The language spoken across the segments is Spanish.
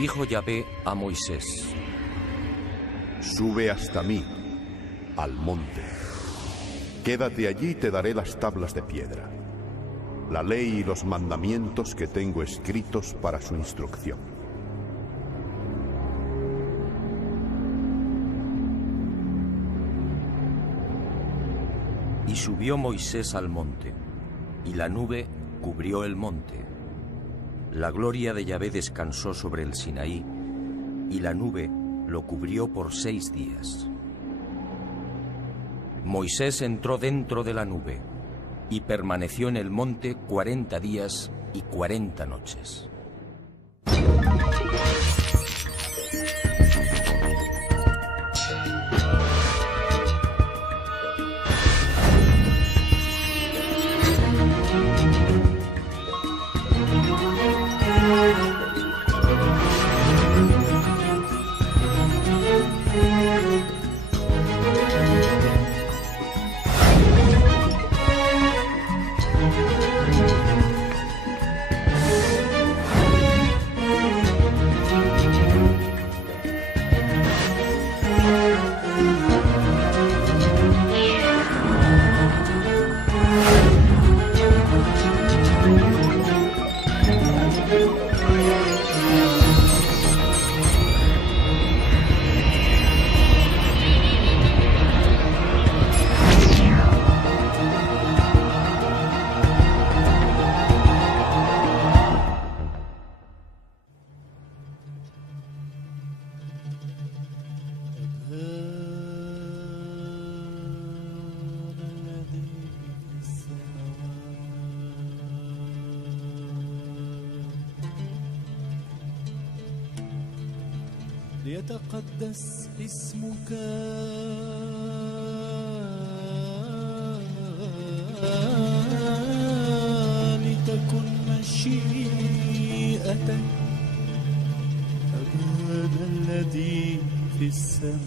dijo Yahvé a Moisés: Sube hasta mí, al monte. Quédate allí y te daré las tablas de piedra, la ley y los mandamientos que tengo escritos para su instrucción. Y subió Moisés al monte, y la nube cubrió el monte. La gloria de Yahvé descansó sobre el Sinaí, y la nube lo cubrió por 6 días. Moisés entró dentro de la nube, y permaneció en el monte 40 días y 40 noches. ليتقدس اسمك لتكن مشيئتك أبدا الذي في السماوات.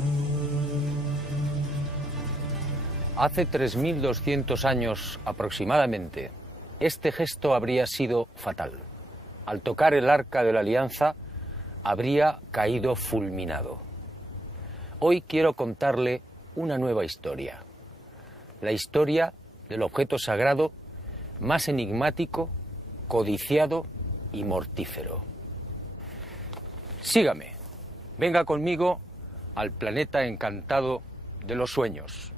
Hace 3200 años aproximadamente, este gesto habría sido fatal. Al tocar el arca de la alianza, habría caído fulminado. Hoy quiero contarle una nueva historia. La historia del objeto sagrado más enigmático, codiciado y mortífero. Sígame. Venga conmigo al planeta encantado de los sueños.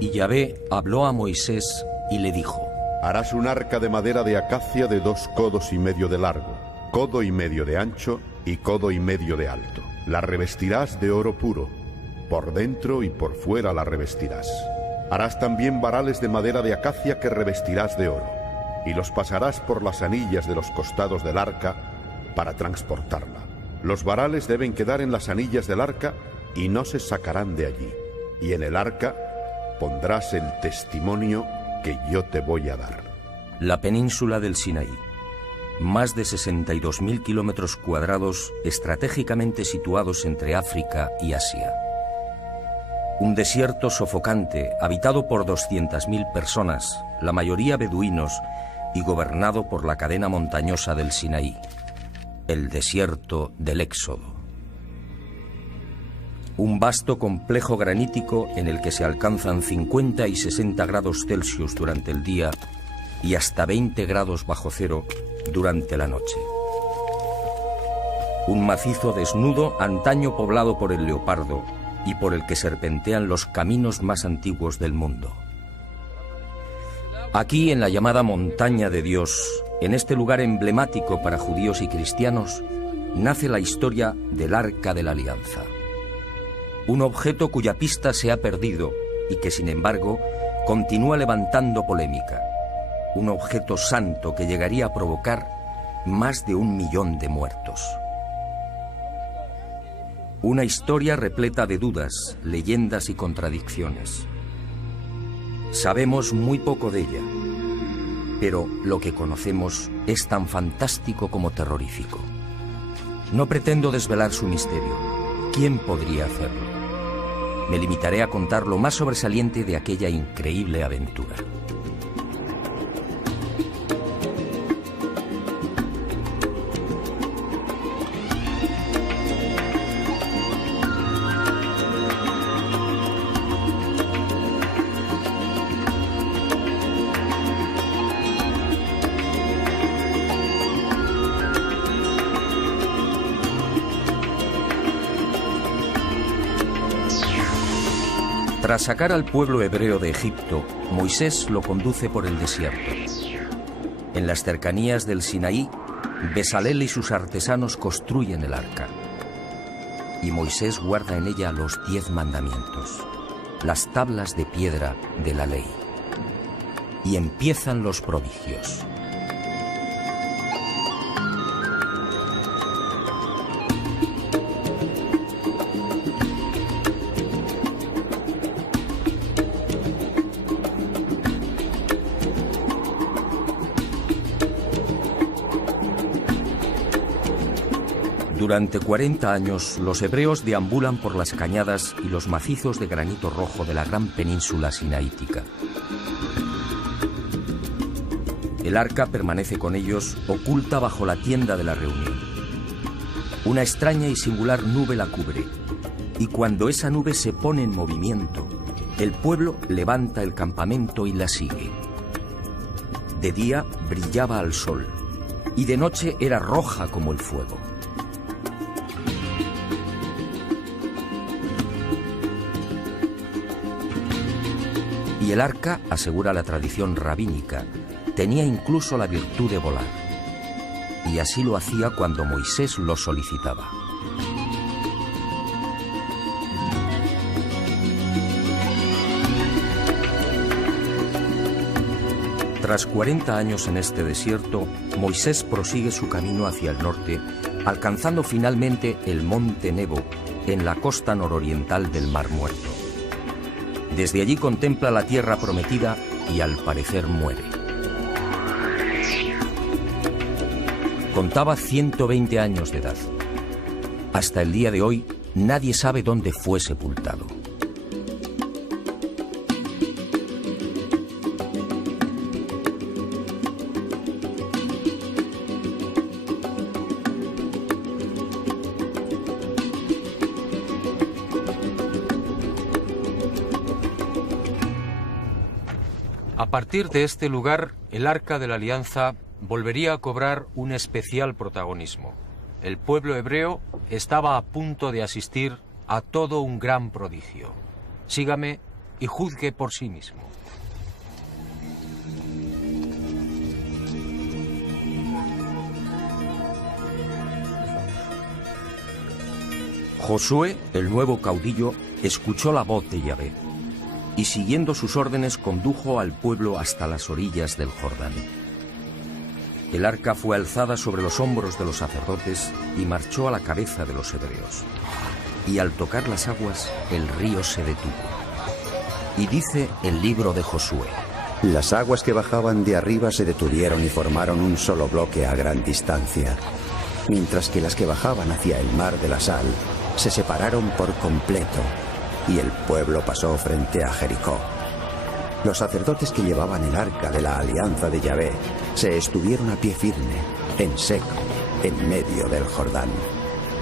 Y Yahvé habló a Moisés y le dijo: Harás un arca de madera de acacia de 2 codos y medio de largo, codo y medio de ancho y codo y medio de alto. La revestirás de oro puro, por dentro y por fuera la revestirás. Harás también varales de madera de acacia que revestirás de oro, y los pasarás por las anillas de los costados del arca para transportarla. Los varales deben quedar en las anillas del arca y no se sacarán de allí. Y en el arca pondrás el testimonio que yo te voy a dar. La península del Sinaí. Más de 62.000 kilómetros cuadrados estratégicamente situados entre África y Asia. Un desierto sofocante, habitado por 200.000 personas, la mayoría beduinos, y gobernado por la cadena montañosa del Sinaí, el desierto del Éxodo. Un vasto complejo granítico en el que se alcanzan 50 y 60 grados Celsius durante el día y hasta 20 grados bajo cero durante la noche. Un macizo desnudo antaño poblado por el leopardo y por el que serpentean los caminos más antiguos del mundo. Aquí, en la llamada Montaña de Dios, en este lugar emblemático para judíos y cristianos, nace la historia del Arca de la Alianza. Un objeto cuya pista se ha perdido y que, sin embargo, continúa levantando polémica. Un objeto santo que llegaría a provocar más de 1 millón de muertos. Una historia repleta de dudas, leyendas y contradicciones. Sabemos muy poco de ella, pero lo que conocemos es tan fantástico como terrorífico. No pretendo desvelar su misterio. ¿Quién podría hacerlo? Me limitaré a contar lo más sobresaliente de aquella increíble aventura. Tras sacar al pueblo hebreo de Egipto, Moisés lo conduce por el desierto. En las cercanías del Sinaí, Besalel y sus artesanos construyen el arca. Y Moisés guarda en ella los 10 mandamientos, las tablas de piedra de la ley. Y empiezan los prodigios. Durante 40 años, los hebreos deambulan por las cañadas y los macizos de granito rojo de la gran península sinaítica. El arca permanece con ellos, oculta bajo la tienda de la reunión. Una extraña y singular nube la cubre, y cuando esa nube se pone en movimiento, el pueblo levanta el campamento y la sigue. De día brillaba al sol, y de noche era roja como el fuego. Y el arca, asegura la tradición rabínica, tenía incluso la virtud de volar. Y así lo hacía cuando Moisés lo solicitaba. Tras 40 años en este desierto, Moisés prosigue su camino hacia el norte, alcanzando finalmente el monte Nebo, en la costa nororiental del Mar Muerto. Desde allí contempla la tierra prometida y al parecer muere. Contaba 120 años de edad. Hasta el día de hoy, nadie sabe dónde fue sepultado. A partir de este lugar, el Arca de la Alianza volvería a cobrar un especial protagonismo. El pueblo hebreo estaba a punto de asistir a todo un gran prodigio. Sígame y juzgue por sí mismo. Josué, el nuevo caudillo, escuchó la voz de Yahvé y siguiendo sus órdenes condujo al pueblo hasta las orillas del Jordán. El arca fue alzada sobre los hombros de los sacerdotes y marchó a la cabeza de los hebreos. Y al tocar las aguas, el río se detuvo. Y dice el libro de Josué: las aguas que bajaban de arriba se detuvieron y formaron un solo bloque a gran distancia, mientras que las que bajaban hacia el mar de la sal se separaron por completo, y el pueblo pasó frente a Jericó. Los sacerdotes que llevaban el arca de la alianza de Yahvé se estuvieron a pie firme, en seco, en medio del Jordán,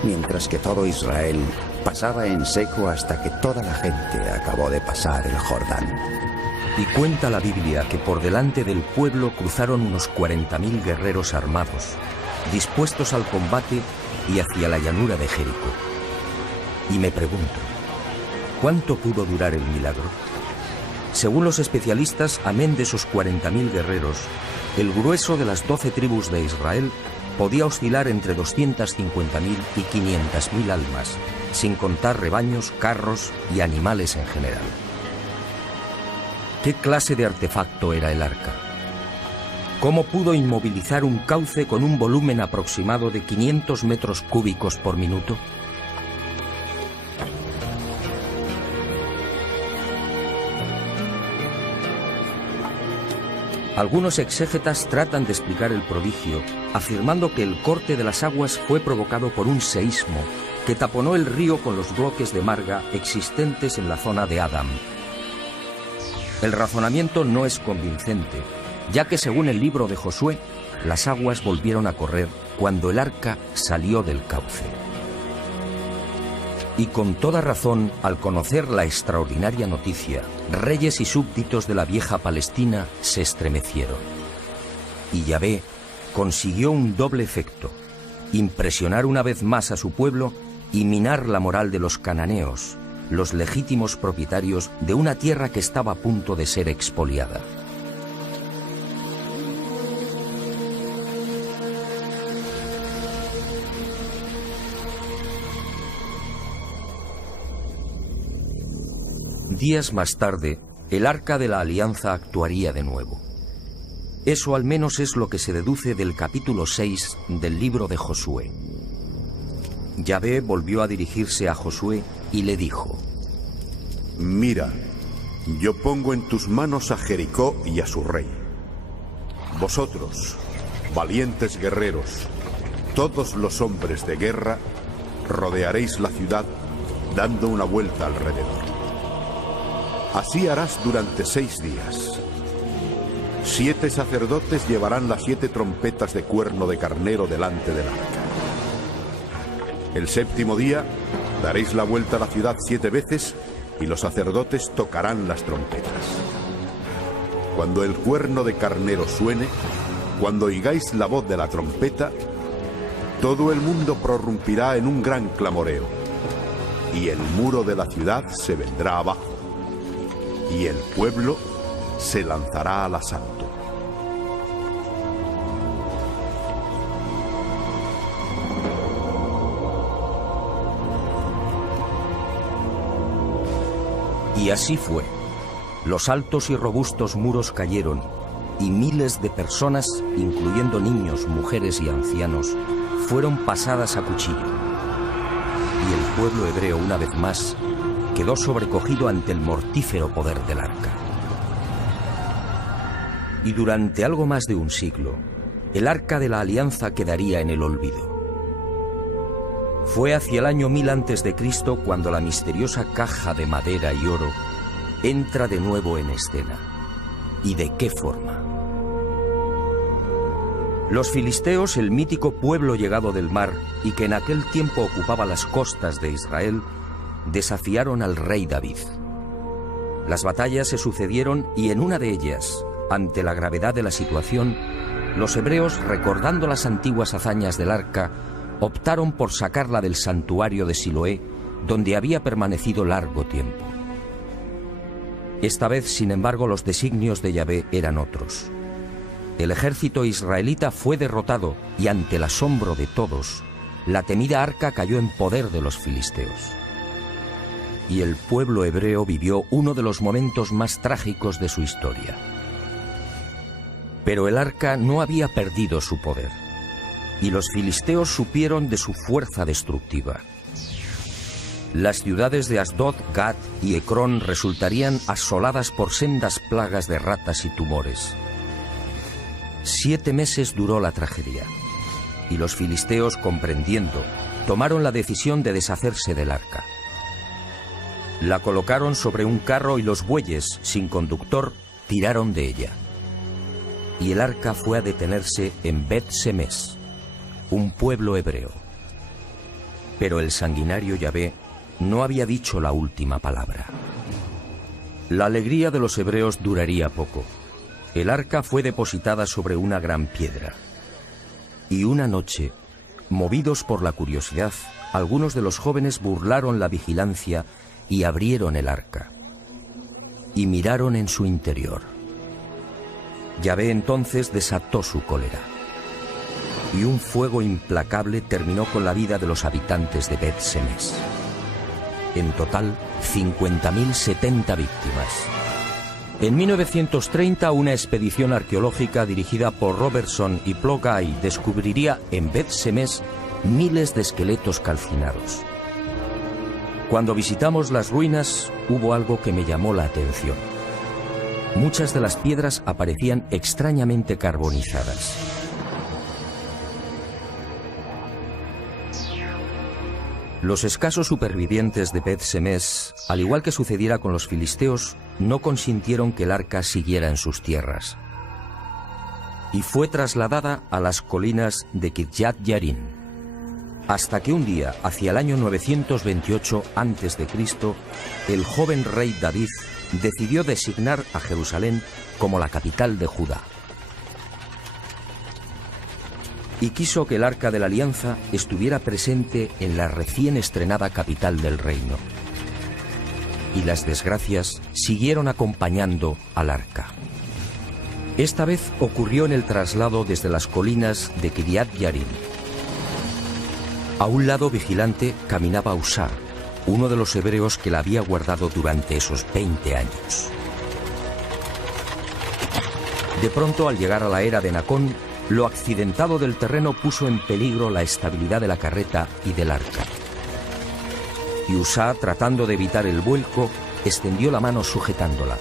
mientras que todo Israel pasaba en seco hasta que toda la gente acabó de pasar el Jordán. Y cuenta la Biblia que por delante del pueblo cruzaron unos 40.000 guerreros armados, dispuestos al combate y hacia la llanura de Jericó. Y me pregunto, ¿cuánto pudo durar el milagro? Según los especialistas, amén de esos 40.000 guerreros, el grueso de las 12 tribus de Israel podía oscilar entre 250.000 y 500.000 almas, sin contar rebaños, carros y animales en general. ¿Qué clase de artefacto era el arca? ¿Cómo pudo inmovilizar un cauce con un volumen aproximado de 500 metros cúbicos por minuto? Algunos exégetas tratan de explicar el prodigio, afirmando que el corte de las aguas fue provocado por un seísmo que taponó el río con los bloques de marga existentes en la zona de Adam. El razonamiento no es convincente, ya que según el libro de Josué, las aguas volvieron a correr cuando el arca salió del cauce. Y con toda razón, al conocer la extraordinaria noticia, reyes y súbditos de la vieja Palestina se estremecieron. Y Yahvé consiguió un doble efecto: impresionar una vez más a su pueblo y minar la moral de los cananeos, los legítimos propietarios de una tierra que estaba a punto de ser expoliada. Días más tarde, el Arca de la Alianza actuaría de nuevo. Eso al menos es lo que se deduce del capítulo 6 del libro de Josué. Yahvé volvió a dirigirse a Josué y le dijo: Mira, yo pongo en tus manos a Jericó y a su rey. Vosotros, valientes guerreros, todos los hombres de guerra, rodearéis la ciudad dando una vuelta alrededor. Así harás durante 6 días. 7 sacerdotes llevarán las 7 trompetas de cuerno de carnero delante del arca. El 7º día daréis la vuelta a la ciudad 7 veces y los sacerdotes tocarán las trompetas. Cuando el cuerno de carnero suene, cuando oigáis la voz de la trompeta, todo el mundo prorrumpirá en un gran clamoreo, y el muro de la ciudad se vendrá abajo, y el pueblo se lanzará al asalto. Y así fue. Los altos y robustos muros cayeron, y miles de personas, incluyendo niños, mujeres y ancianos, fueron pasadas a cuchillo. Y el pueblo hebreo, una vez más, quedó sobrecogido ante el mortífero poder del arca. Y durante algo más de un siglo, el Arca de la Alianza quedaría en el olvido. Fue hacia el año 1000 a.C. cuando la misteriosa caja de madera y oro entra de nuevo en escena. ¿Y de qué forma? Los filisteos, el mítico pueblo llegado del mar y que en aquel tiempo ocupaba las costas de Israel, desafiaron al rey David. Las batallas se sucedieron y en una de ellas, ante la gravedad de la situación, los hebreos, recordando las antiguas hazañas del arca, optaron por sacarla del santuario de Siloé, donde había permanecido largo tiempo. Esta vez, sin embargo, los designios de Yahvé eran otros. El ejército israelita fue derrotado y ante el asombro de todos, la temida arca cayó en poder de los filisteos. Y el pueblo hebreo vivió uno de los momentos más trágicos de su historia. Pero el arca no había perdido su poder, y los filisteos supieron de su fuerza destructiva. Las ciudades de Asdod, Gat y Ecrón resultarían asoladas por sendas plagas de ratas y tumores. 7 meses duró la tragedia, y los filisteos, comprendiendo, tomaron la decisión de deshacerse del arca. La colocaron sobre un carro y los bueyes, sin conductor, tiraron de ella. Y el arca fue a detenerse en Bet-Semes, un pueblo hebreo. Pero el sanguinario Yahvé no había dicho la última palabra. La alegría de los hebreos duraría poco. El arca fue depositada sobre una gran piedra. Y una noche, movidos por la curiosidad, algunos de los jóvenes burlaron la vigilancia y abrieron el arca. Y miraron en su interior. Yahvé entonces desató su cólera. Y un fuego implacable terminó con la vida de los habitantes de Bet-Semes. En total, 50.070 víctimas. En 1930, una expedición arqueológica dirigida por Robertson y Plogai descubriría en Bet-Semes miles de esqueletos calcinados. Cuando visitamos las ruinas, hubo algo que me llamó la atención. Muchas de las piedras aparecían extrañamente carbonizadas. Los escasos supervivientes de Bet-Semes, al igual que sucediera con los filisteos, no consintieron que el arca siguiera en sus tierras. Y fue trasladada a las colinas de Kirjat Yarim, hasta que un día, hacia el año 928 a.C., el joven rey David decidió designar a Jerusalén como la capital de Judá. Y quiso que el Arca de la Alianza estuviera presente en la recién estrenada capital del reino. y las desgracias siguieron acompañando al arca. Esta vez ocurrió en el traslado desde las colinas de Kiriat Yarim. A un lado vigilante caminaba Usá, uno de los hebreos que la había guardado durante esos 20 años. De pronto, al llegar a la era de Nacón, lo accidentado del terreno puso en peligro la estabilidad de la carreta y del arca. Y Usá, tratando de evitar el vuelco, extendió la mano sujetándola.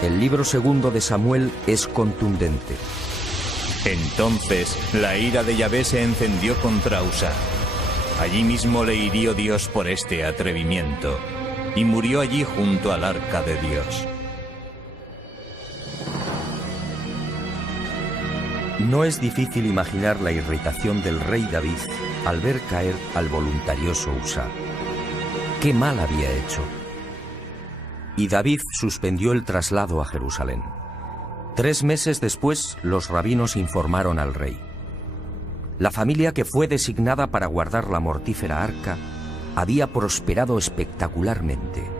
El libro segundo de Samuel es contundente. Entonces la ira de Yahvé se encendió contra Usá. Allí mismo le hirió Dios por este atrevimiento, y murió allí junto al arca de Dios. No es difícil imaginar la irritación del rey David al ver caer al voluntarioso Usá. ¿Qué mal había hecho? Y David suspendió el traslado a Jerusalén. 3 meses después, los rabinos informaron al rey. La familia que fue designada para guardar la mortífera arca había prosperado espectacularmente.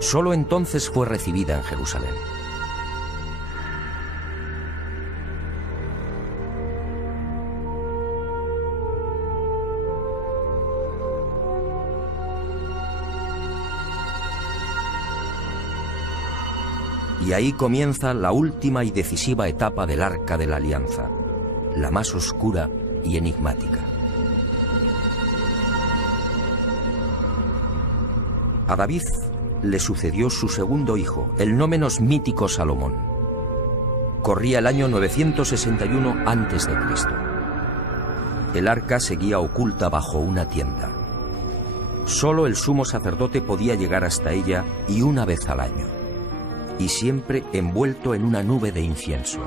Solo entonces fue recibida en Jerusalén. Y ahí comienza la última y decisiva etapa del Arca de la Alianza, la más oscura y enigmática. A David le sucedió su segundo hijo, el no menos mítico Salomón. Corría el año 961 a.C. El arca seguía oculta bajo una tienda. Solo el sumo sacerdote podía llegar hasta ella y una vez al año, y siempre envuelto en una nube de incienso.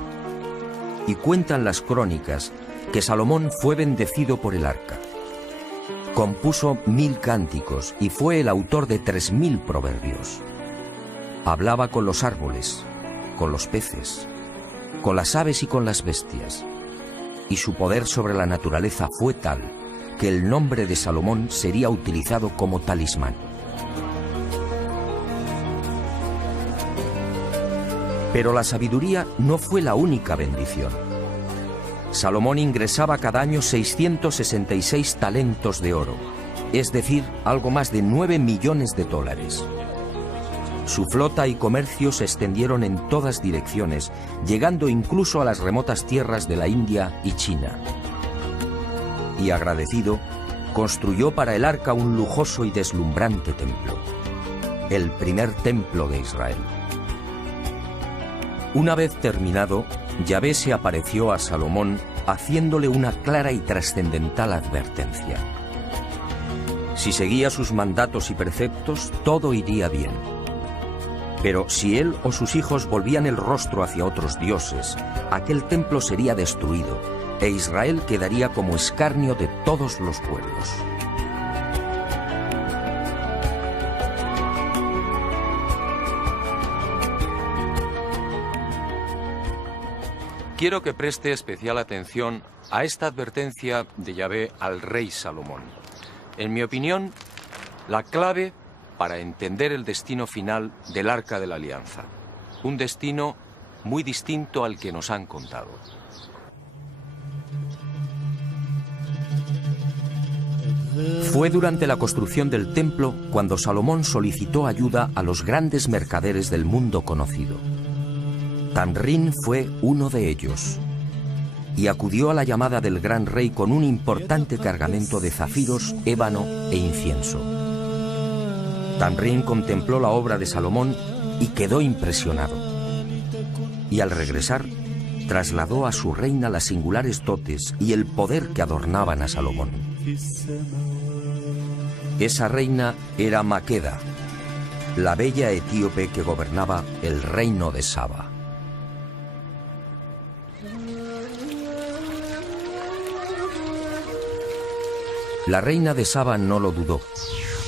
Y cuentan las crónicas que Salomón fue bendecido por el arca. Compuso 1000 cánticos y fue el autor de 3000 proverbios. Hablaba con los árboles, con los peces, con las aves y con las bestias. Y su poder sobre la naturaleza fue tal que el nombre de Salomón sería utilizado como talismán. Pero la sabiduría no fue la única bendición. Salomón ingresaba cada año 666 talentos de oro, es decir, algo más de 9 millones de dólares. Su flota y comercio se extendieron en todas direcciones, llegando incluso a las remotas tierras de la India y China. Y agradecido, construyó para el arca un lujoso y deslumbrante templo, el primer templo de Israel. Una vez terminado, Yahvé se apareció a Salomón haciéndole una clara y trascendental advertencia. Si seguía sus mandatos y preceptos, todo iría bien. Pero si él o sus hijos volvían el rostro hacia otros dioses, aquel templo sería destruido e Israel quedaría como escarnio de todos los pueblos. Quiero que preste especial atención a esta advertencia de Yahvé al rey Salomón. En mi opinión, la clave para entender el destino final del Arca de la Alianza. Un destino muy distinto al que nos han contado. Fue durante la construcción del templo cuando Salomón solicitó ayuda a los grandes mercaderes del mundo conocido. Tamrín fue uno de ellos, y acudió a la llamada del gran rey con un importante cargamento de zafiros, ébano e incienso. Tamrín contempló la obra de Salomón y quedó impresionado. Y al regresar, trasladó a su reina las singulares dotes y el poder que adornaban a Salomón. Esa reina era Maqueda, la bella etíope que gobernaba el reino de Saba. La reina de Saba no lo dudó.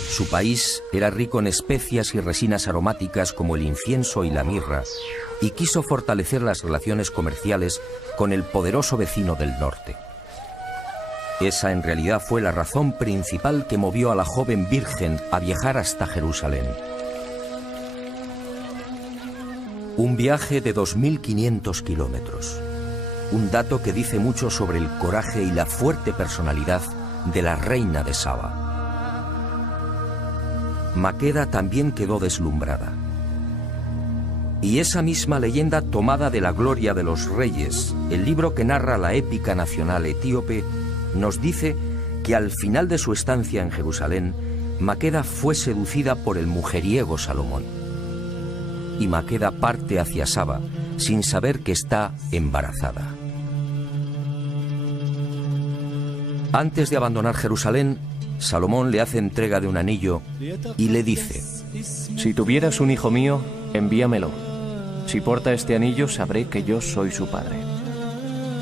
Su país era rico en especias y resinas aromáticas como el incienso y la mirra, y quiso fortalecer las relaciones comerciales con el poderoso vecino del norte. Esa en realidad fue la razón principal que movió a la joven virgen a viajar hasta Jerusalén. Un viaje de 2.500 kilómetros. Un dato que dice mucho sobre el coraje y la fuerte personalidad de la reina de Saba. Maqueda también quedó deslumbrada. Y esa misma leyenda tomada de la Gloria de los Reyes, el libro que narra la épica nacional etíope, nos dice que al final de su estancia en Jerusalén, Maqueda fue seducida por el mujeriego Salomón. Y Maqueda parte hacia Saba sin saber que está embarazada. Antes de abandonar Jerusalén, Salomón le hace entrega de un anillo y le dice: si tuvieras un hijo mío, envíamelo. Si porta este anillo, sabré que yo soy su padre.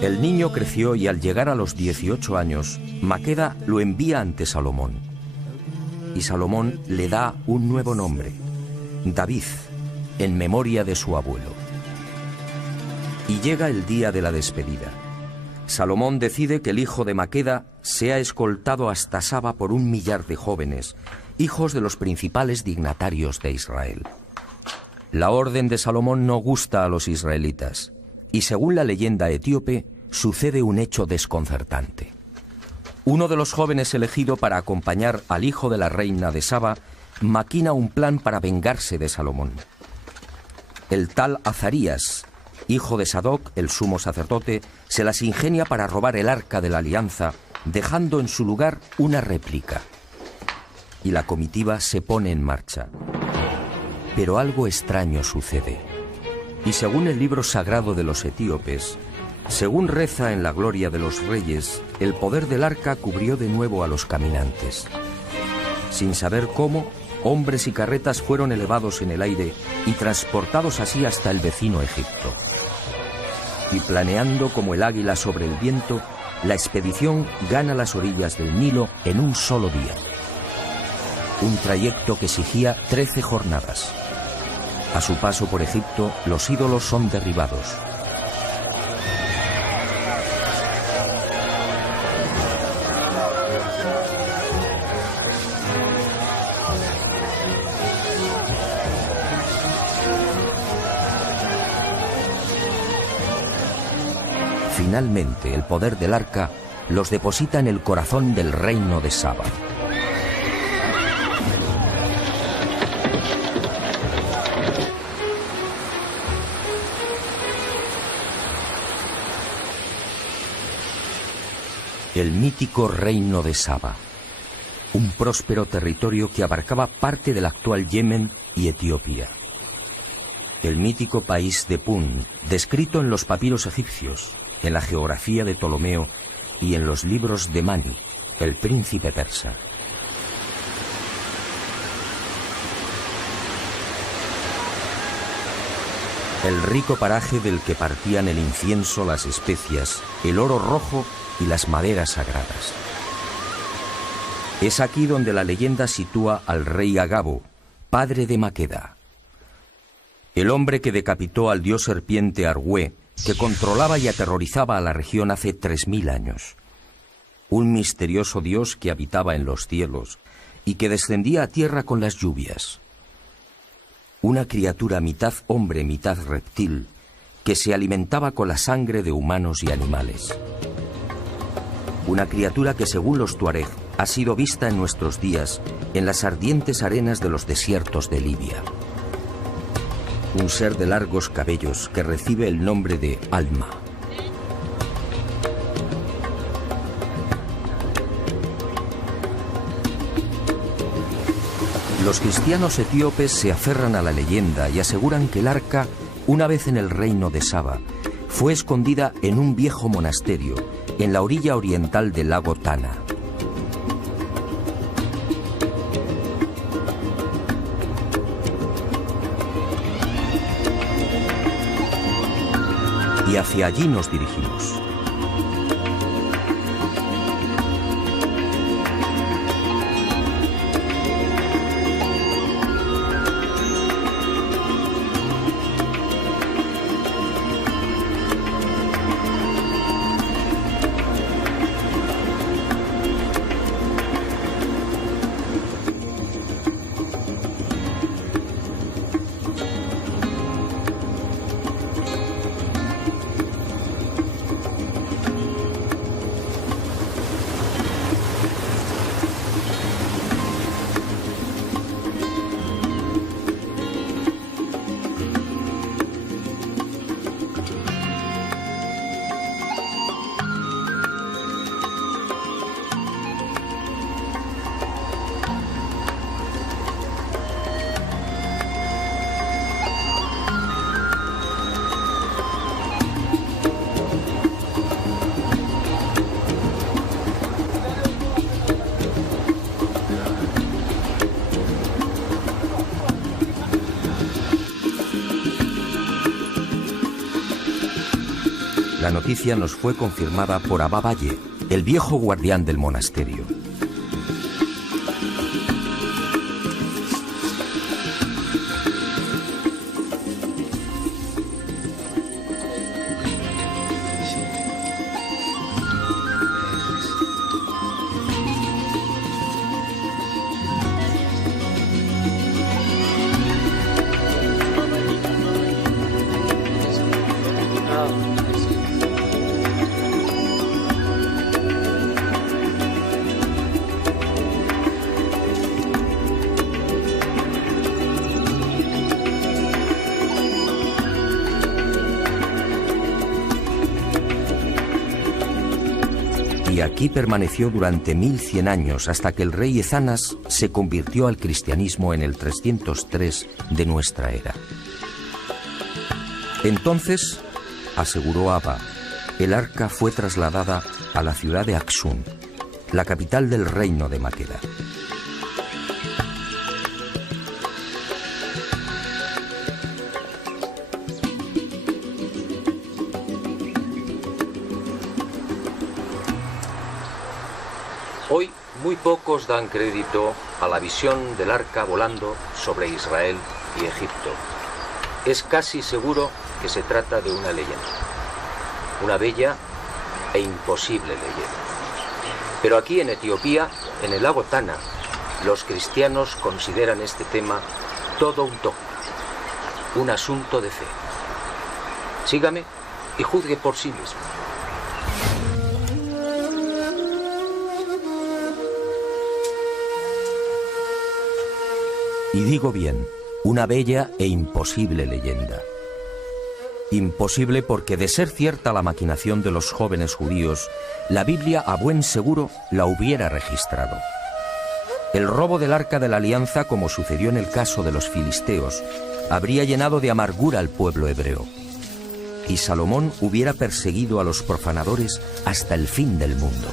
El niño creció y al llegar a los 18 años, Maqueda lo envía ante Salomón. Y Salomón le da un nuevo nombre, David, en memoria de su abuelo. Y llega el día de la despedida. Salomón decide que el hijo de Maqueda sea escoltado hasta Saba por 1 millar de jóvenes, hijos de los principales dignatarios de Israel. La orden de Salomón no gusta a los israelitas, y según la leyenda etíope, sucede un hecho desconcertante. Uno de los jóvenes elegido para acompañar al hijo de la reina de Saba maquina un plan para vengarse de Salomón. El tal Azarías, hijo de Sadoc, el sumo sacerdote, se las ingenia para robar el arca de la alianza, dejando en su lugar una réplica. Y la comitiva se pone en marcha. Pero algo extraño sucede. Y según el libro sagrado de los etíopes, según reza en la Gloria de los Reyes, el poder del arca cubrió de nuevo a los caminantes. Sin saber cómo, hombres y carretas fueron elevados en el aire y transportados así hasta el vecino Egipto. Y planeando como el águila sobre el viento, la expedición gana las orillas del Nilo en un solo día. Un trayecto que exigía 13 jornadas. A su paso por Egipto, los ídolos son derribados. Finalmente, el poder del arca los deposita en el corazón del reino de Saba. El mítico reino de Saba, un próspero territorio que abarcaba parte del actual Yemen y Etiopía. El mítico país de Pun, descrito en los papiros egipcios, en la geografía de Ptolomeo y en los libros de Mani, el príncipe persa. El rico paraje del que partían el incienso, las especias, el oro rojo y las maderas sagradas. Es aquí donde la leyenda sitúa al rey Agabo, padre de Maqueda. El hombre que decapitó al dios serpiente Argüé, que controlaba y aterrorizaba a la región hace 3000 años. Un misterioso dios que habitaba en los cielos y que descendía a tierra con las lluvias. Una criatura mitad hombre, mitad reptil, que se alimentaba con la sangre de humanos y animales. Una criatura que, según los tuareg, ha sido vista en nuestros días en las ardientes arenas de los desiertos de Libia. Un ser de largos cabellos que recibe el nombre de Alma. Los cristianos etíopes se aferran a la leyenda y aseguran que el arca, una vez en el reino de Saba, fue escondida en un viejo monasterio en la orilla oriental del lago Tana. Y hacia allí nos dirigimos. La noticia nos fue confirmada por Abba Valle, el viejo guardián del monasterio. Y aquí permaneció durante 1100 años hasta que el rey Ezanas se convirtió al cristianismo en el 303 de nuestra era. Entonces, aseguró Abba, el arca fue trasladada a la ciudad de Aksum, la capital del reino de Maqueda. Hoy muy pocos dan crédito a la visión del arca volando sobre Israel y Egipto. Es casi seguro que se trata de una leyenda, una bella e imposible leyenda. Pero aquí en Etiopía, en el lago Tana, los cristianos consideran este tema todo un dogma, un asunto de fe. Sígame y juzgue por sí mismo. Y digo bien, una bella e imposible leyenda. Imposible porque, de ser cierta la maquinación de los jóvenes judíos, la Biblia a buen seguro la hubiera registrado. El robo del arca de la alianza, como sucedió en el caso de los filisteos, habría llenado de amargura al pueblo hebreo. Y Salomón hubiera perseguido a los profanadores hasta el fin del mundo.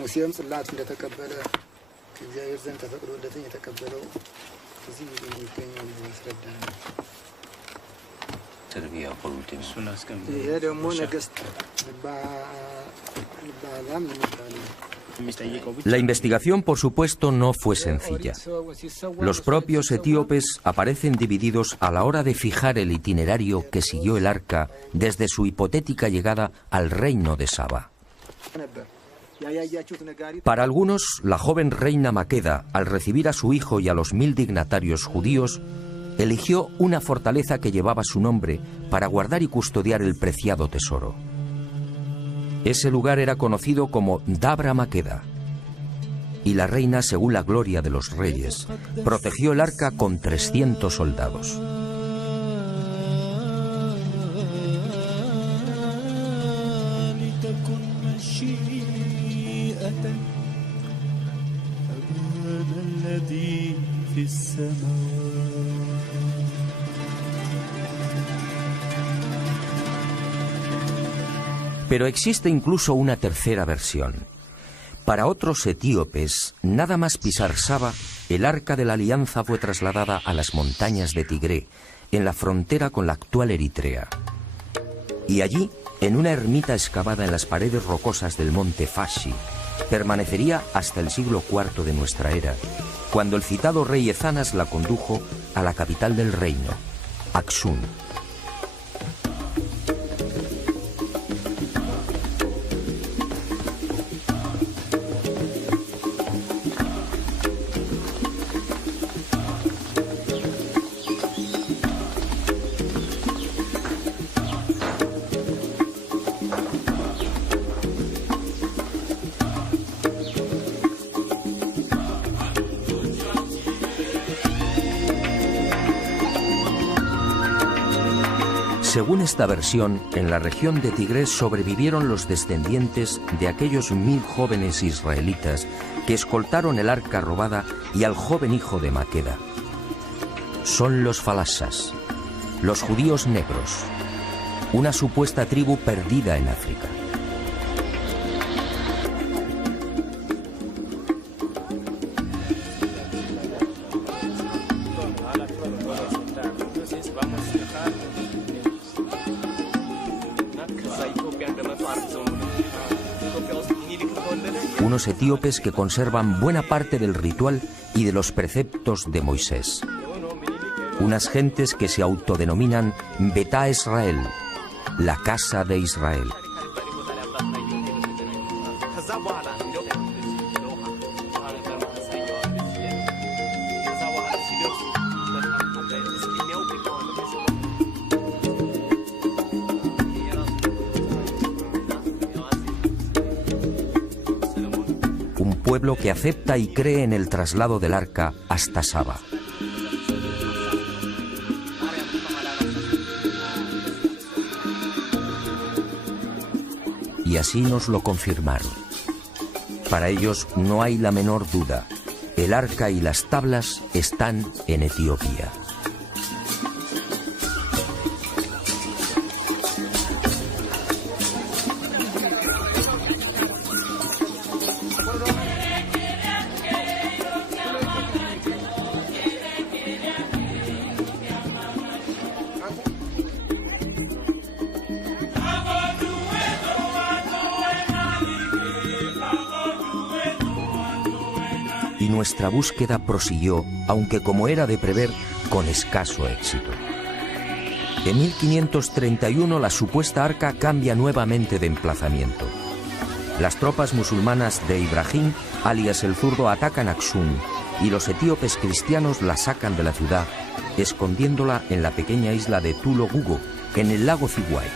ሙሴም ጽላት እንደተቀበለ ከእግዚአብሔር ዘንድ ተፈቅዶለትን የተቀበለው እዚህ የሚገኘው ያስረዳል። ይሄ ደግሞ ነገስት ልባላም የሚባለው። La investigación, por supuesto, no fue sencilla. Los propios etíopes aparecen divididos a la hora de fijar el itinerario que siguió el arca desde su hipotética llegada al reino de Saba. Para algunos, la joven reina Maqueda, al recibir a su hijo y a los 1000 dignatarios judíos, eligió una fortaleza que llevaba su nombre para guardar y custodiar el preciado tesoro. Ese lugar era conocido como Dabra Maqueda, y la reina, según la gloria de los reyes, protegió el arca con 300 soldados. Pero existe incluso una tercera versión. Para otros etíopes, nada más pisar Saba, el arca de la alianza fue trasladada a las montañas de Tigré, en la frontera con la actual Eritrea. Y allí en una ermita excavada en las paredes rocosas del monte Fashi, permanecería hasta el siglo IV de nuestra era, cuando el citado rey Ezanas la condujo a la capital del reino, Aksum. Según esta versión, en la región de Tigres sobrevivieron los descendientes de aquellos 1000 jóvenes israelitas que escoltaron el arca robada y al joven hijo de Maqueda. Son los falasas, los judíos negros, una supuesta tribu perdida en África. Unos etíopes que conservan buena parte del ritual y de los preceptos de Moisés. Unas gentes que se autodenominan Betá Israel, la casa de Israel. Pueblo que acepta y cree en el traslado del arca hasta Saba. Y así nos lo confirmaron. Para ellos no hay la menor duda. El arca y las tablas están en Etiopía. Nuestra búsqueda prosiguió, aunque como era de prever, con escaso éxito. En 1531 la supuesta arca cambia nuevamente de emplazamiento. Las tropas musulmanas de Ibrahim, alias el Zurdo, atacan Aksum y los etíopes cristianos la sacan de la ciudad, escondiéndola en la pequeña isla de Tulo Gugo, en el lago Ziguay.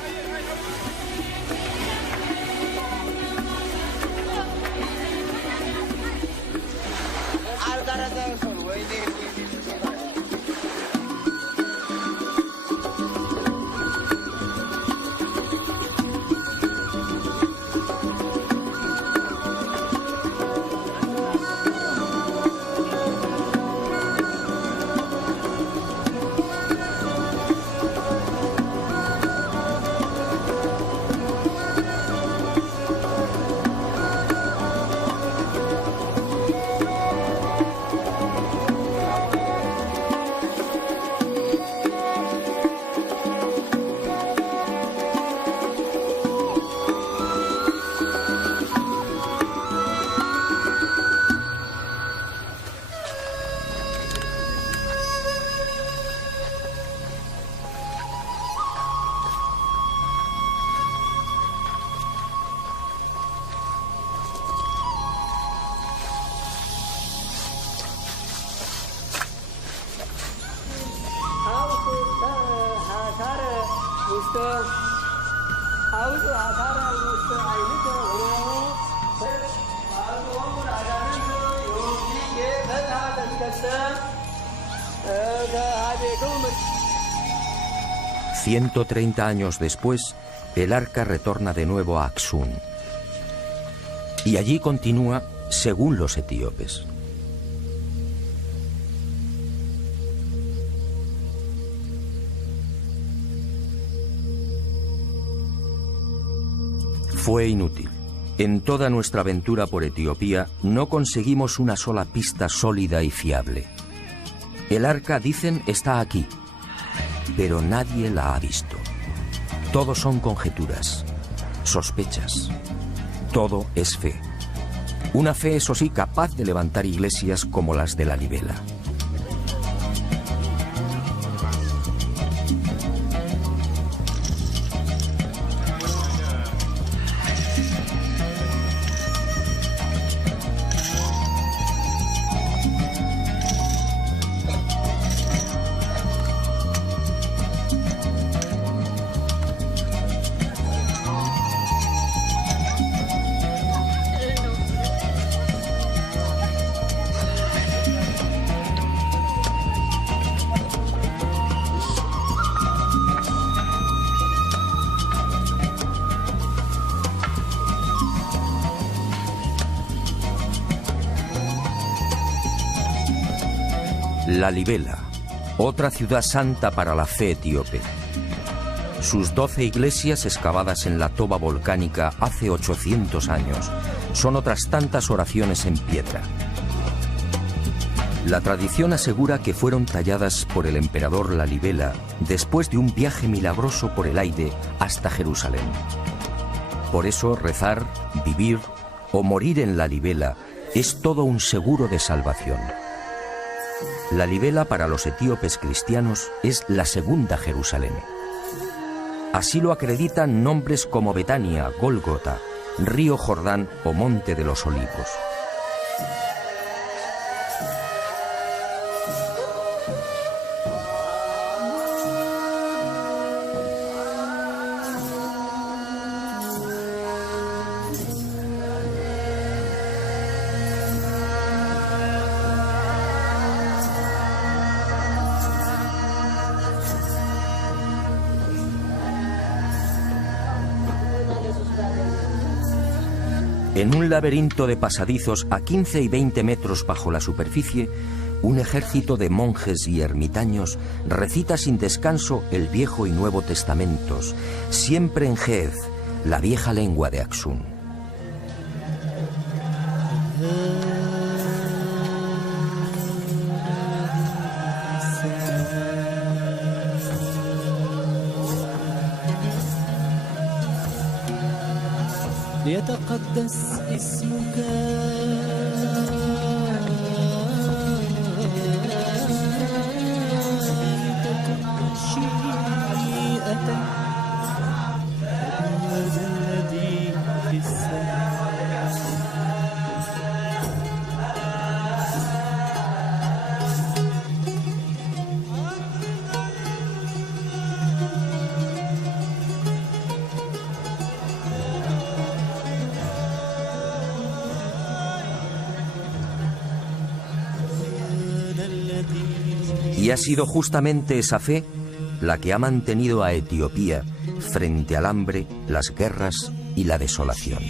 ...130 años después, el arca retorna de nuevo a Aksum. Y allí continúa según los etíopes. Fue inútil. En toda nuestra aventura por Etiopía no conseguimos una sola pista sólida y fiable. El arca, dicen, está aquí, pero nadie la ha visto. Todo son conjeturas, sospechas. Todo es fe. Una fe, eso sí, capaz de levantar iglesias como las de la Libela. La Libela, otra ciudad santa para la fe etíope. Sus 12 iglesias excavadas en la toba volcánica hace 800 años son otras tantas oraciones en piedra. La tradición asegura que fueron talladas por el emperador Lalibela después de un viaje milagroso por el aire hasta Jerusalén. Por eso rezar, vivir o morir en Lalibela es todo un seguro de salvación. Lalibela para los etíopes cristianos es la segunda Jerusalén. Así lo acreditan nombres como Betania, Gólgota, Río Jordán o Monte de los Olivos. En un laberinto de pasadizos a 15 y 20 metros bajo la superficie, un ejército de monjes y ermitaños recita sin descanso el Viejo y Nuevo Testamentos, siempre en Ge'ez, la vieja lengua de Aksum. ليتقدس اسمك لتكن مشيئتك هذا الذي في السماء. Y ha sido justamente esa fe la que ha mantenido a Etiopía frente al hambre, las guerras y la desolación.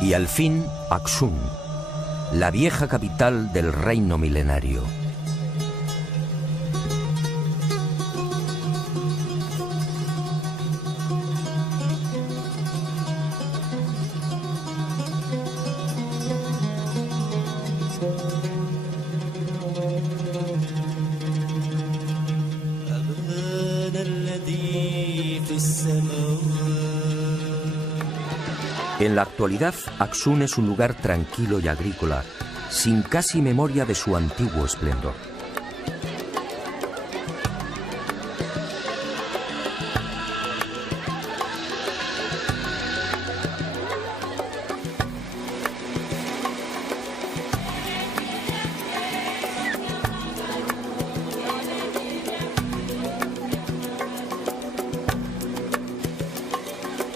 Y al fin, Aksum, la vieja capital del reino milenario. En la actualidad, Aksum es un lugar tranquilo y agrícola, sin casi memoria de su antiguo esplendor.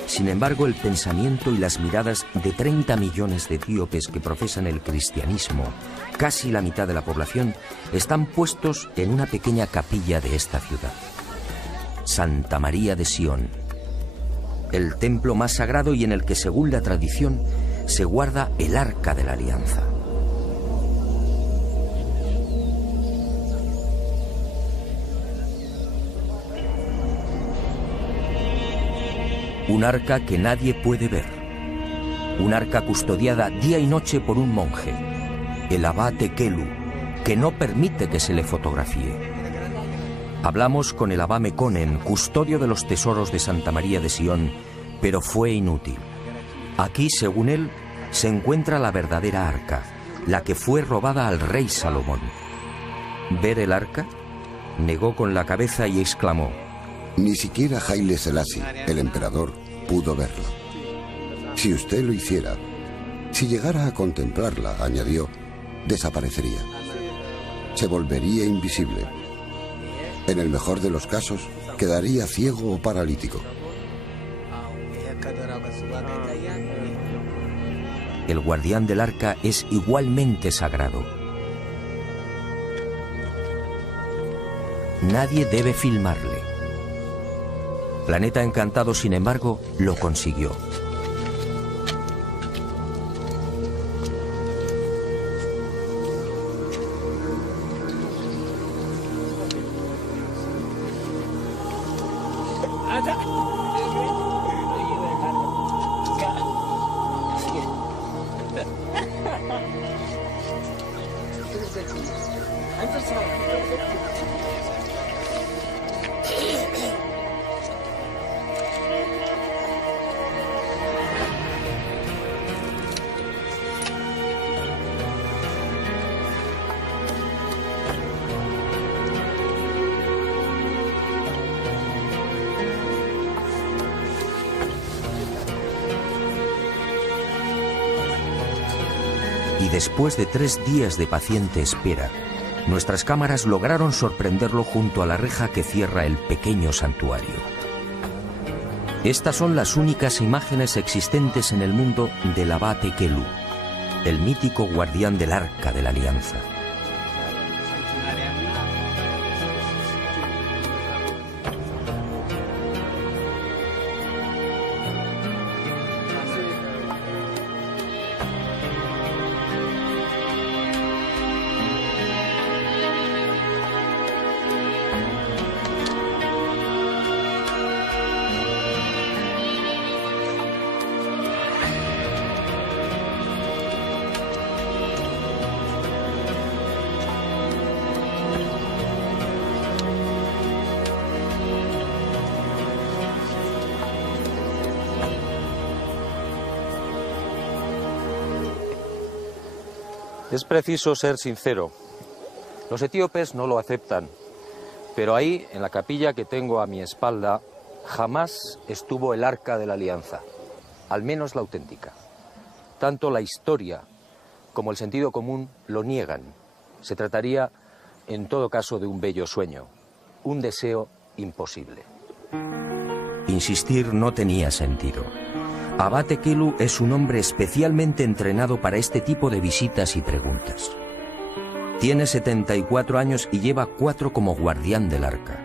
Sin embargo, el pensamiento y las miradas de 30 millones de etíopes que profesan el cristianismo, casi la mitad de la población, están puestos en una pequeña capilla de esta ciudad. Santa María de Sion, el templo más sagrado y en el que, según la tradición, se guarda el Arca de la Alianza. Un arca que nadie puede ver, Un arca custodiada día y noche por un monje, el abad Tekelu, que no permite que se le fotografíe. Hablamos con el abad Mekonnen, custodio de los tesoros de Santa María de Sion, pero fue inútil. Aquí, según él, se encuentra la verdadera arca, la que fue robada al rey Salomón. ¿Ver el arca? Negó con la cabeza y exclamó: ni siquiera Haile Selassie, el emperador, pudo verlo. Si usted lo hiciera, si llegara a contemplarla, añadió, desaparecería. Se volvería invisible. En el mejor de los casos, quedaría ciego o paralítico. El guardián del arca es igualmente sagrado. Nadie debe filmarle. Planeta Encantado, sin embargo, lo consiguió. Y después de 3 días de paciente espera, nuestras cámaras lograron sorprenderlo junto a la reja que cierra el pequeño santuario. Estas son las únicas imágenes existentes en el mundo del abad Tekelu, el mítico guardián del Arca de la Alianza. Es preciso ser sincero. Los etíopes no lo aceptan, pero ahí, en la capilla que tengo a mi espalda, jamás estuvo el Arca de la Alianza, al menos la auténtica. Tanto la historia como el sentido común lo niegan. Se trataría, en todo caso, de un bello sueño, un deseo imposible. Insistir no tenía sentido. Abad Tekelu es un hombre especialmente entrenado para este tipo de visitas y preguntas. Tiene 74 años y lleva 4 como guardián del arca.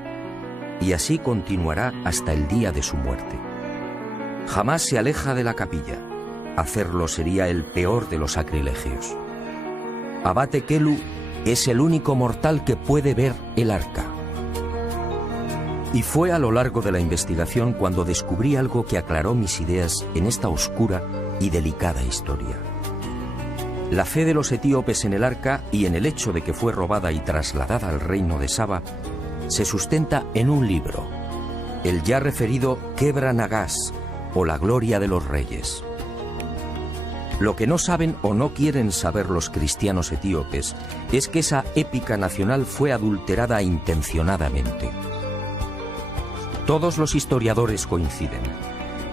Y así continuará hasta el día de su muerte. Jamás se aleja de la capilla. Hacerlo sería el peor de los sacrilegios. Abad Tekelu es el único mortal que puede ver el arca. Y fue a lo largo de la investigación cuando descubrí algo que aclaró mis ideas en esta oscura y delicada historia. La fe de los etíopes en el arca y en el hecho de que fue robada y trasladada al reino de Saba se sustenta en un libro, el ya referido Kebra Nagás, o la gloria de los reyes. Lo que no saben o no quieren saber los cristianos etíopes es que esa épica nacional fue adulterada intencionadamente. Todos los historiadores coinciden.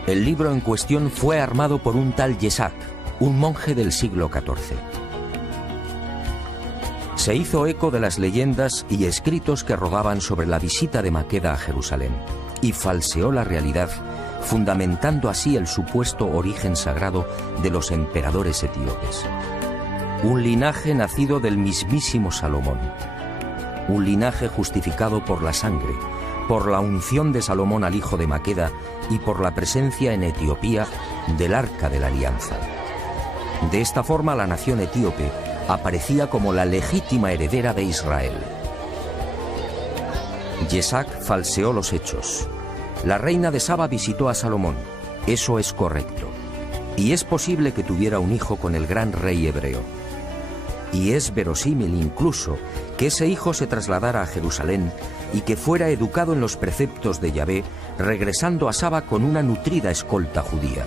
El libro en cuestión fue armado por un tal Yesak, un monje del siglo XIV. Se hizo eco de las leyendas y escritos que rodaban sobre la visita de Maqueda a Jerusalén y falseó la realidad, fundamentando así el supuesto origen sagrado de los emperadores etíopes. Un linaje nacido del mismísimo Salomón. Un linaje justificado por la sangre, por la unción de Salomón al hijo de Maqueda y por la presencia en Etiopía del Arca de la Alianza. De esta forma, la nación etíope aparecía como la legítima heredera de Israel. Yesak falseó los hechos. La reina de Saba visitó a Salomón. Eso es correcto. y es posible que tuviera un hijo con el gran rey hebreo. Y es verosímil incluso que ese hijo se trasladara a Jerusalén y que fuera educado en los preceptos de Yahvé, regresando a Saba con una nutrida escolta judía.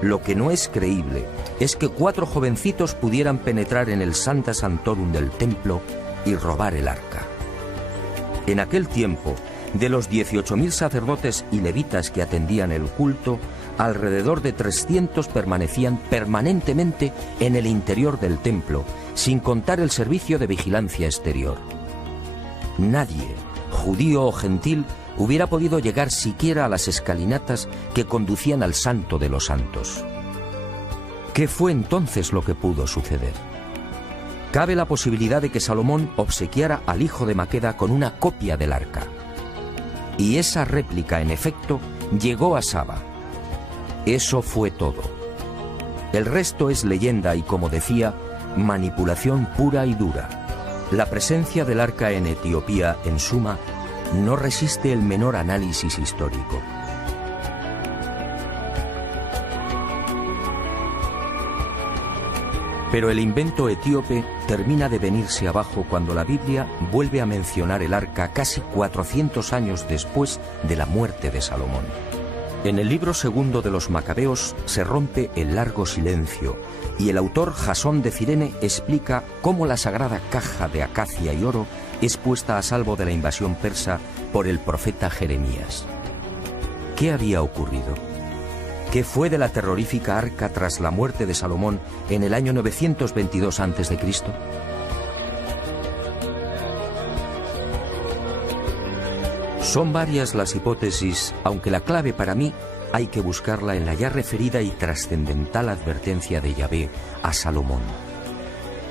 Lo que no es creíble es que 4 jovencitos pudieran penetrar en el Sancta Sanctorum del templo y robar el arca. En aquel tiempo, de los 18.000 sacerdotes y levitas que atendían el culto, alrededor de 300 permanecían permanentemente en el interior del templo, sin contar el servicio de vigilancia exterior. Nadie, judío o gentil, hubiera podido llegar siquiera a las escalinatas que conducían al Santo de los Santos. ¿Qué fue entonces lo que pudo suceder? Cabe la posibilidad de que Salomón obsequiara al hijo de Maqueda con una copia del arca. Y esa réplica, en efecto, llegó a Saba. Eso fue todo. El resto es leyenda y, como decía, manipulación pura y dura. La presencia del arca en Etiopía, en suma, no resiste el menor análisis histórico. Pero el invento etíope termina de venirse abajo cuando la Biblia vuelve a mencionar el arca casi 400 años después de la muerte de Salomón. En el libro segundo de los Macabeos se rompe el largo silencio y el autor Jasón de Cirene explica cómo la sagrada caja de acacia y oro es puesta a salvo de la invasión persa por el profeta Jeremías. ¿Qué había ocurrido? ¿Qué fue de la terrorífica arca tras la muerte de Salomón en el año 922 a.C.? Son varias las hipótesis, aunque la clave para mí hay que buscarla en la ya referida y trascendental advertencia de Yahvé a Salomón.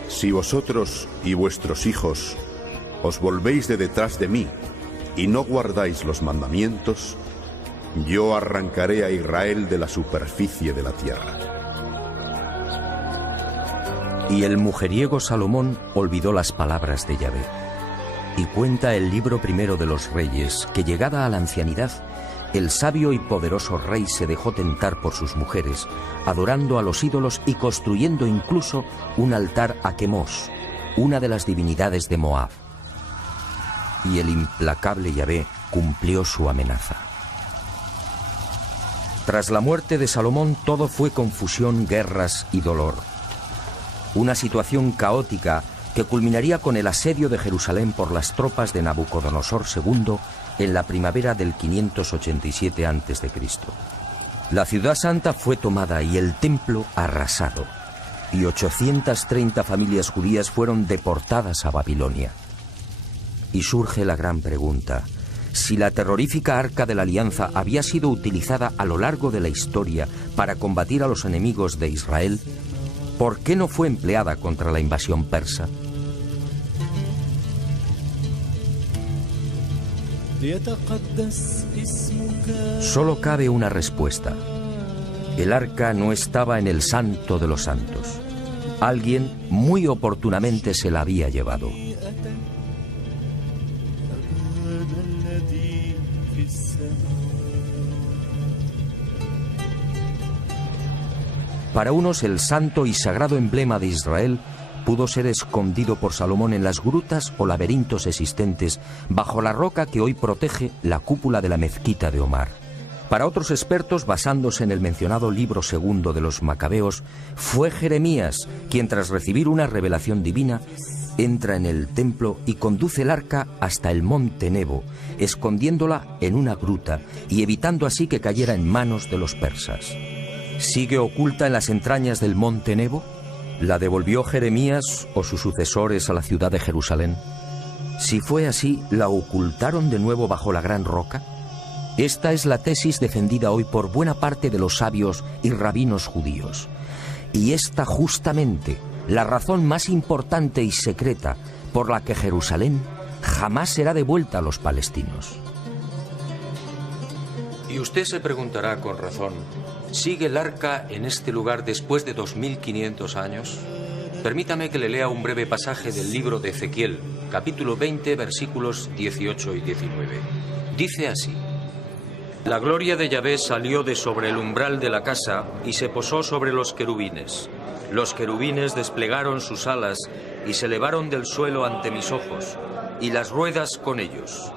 Si vosotros y vuestros hijos os volvéis de detrás de mí y no guardáis los mandamientos, yo arrancaré a Israel de la superficie de la tierra. Y el mujeriego Salomón olvidó las palabras de Yahvé. Y cuenta el libro primero de los Reyes que, llegada a la ancianidad, el sabio y poderoso rey se dejó tentar por sus mujeres, adorando a los ídolos y construyendo incluso un altar a Quemos, una de las divinidades de Moab. Y el implacable Yahvé cumplió su amenaza. Tras la muerte de Salomón todo fue confusión, guerras y dolor. Una situación caótica que culminaría con el asedio de Jerusalén por las tropas de Nabucodonosor II en la primavera del 587 a.C. La ciudad santa fue tomada y el templo arrasado, y 830 familias judías fueron deportadas a Babilonia. Y surge la gran pregunta: si la terrorífica Arca de la Alianza había sido utilizada a lo largo de la historia para combatir a los enemigos de Israel, ¿por qué no fue empleada contra la invasión persa? Solo cabe una respuesta. El arca no estaba en el Santo de los Santos. Alguien muy oportunamente se la había llevado. Para unos, el santo y sagrado emblema de Israel pudo ser escondido por Salomón en las grutas o laberintos existentes bajo la roca que hoy protege la cúpula de la mezquita de Omar. Para otros expertos, basándose en el mencionado libro segundo de los Macabeos, fue Jeremías quien, tras recibir una revelación divina, entra en el templo y conduce el arca hasta el monte Nebo, escondiéndola en una gruta y evitando así que cayera en manos de los persas. ¿Sigue oculta en las entrañas del monte Nebo? ¿La devolvió Jeremías o sus sucesores a la ciudad de Jerusalén? Si fue así, ¿la ocultaron de nuevo bajo la gran roca? Esta es la tesis defendida hoy por buena parte de los sabios y rabinos judíos. Y esta justamente la razón más importante y secreta por la que Jerusalén jamás será devuelta a los palestinos. Y usted se preguntará con razón: ¿sigue el arca en este lugar después de 2500 años? Permítame que le lea un breve pasaje del libro de Ezequiel, capítulo 20, versículos 18 y 19. Dice así: La gloria de Yahvé salió de sobre el umbral de la casa y se posó sobre los querubines. Los querubines desplegaron sus alas y se elevaron del suelo ante mis ojos, y las ruedas con ellos.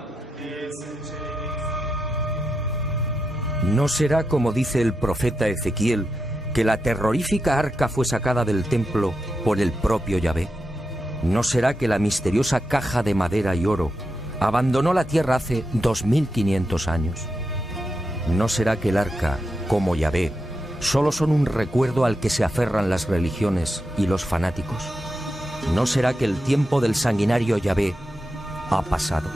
¿No será, como dice el profeta Ezequiel, que la terrorífica arca fue sacada del templo por el propio Yahvé? ¿No será que la misteriosa caja de madera y oro abandonó la tierra hace 2500 años? ¿No será que el arca, como Yahvé, solo son un recuerdo al que se aferran las religiones y los fanáticos? ¿No será que el tiempo del sanguinario Yahvé ha pasado?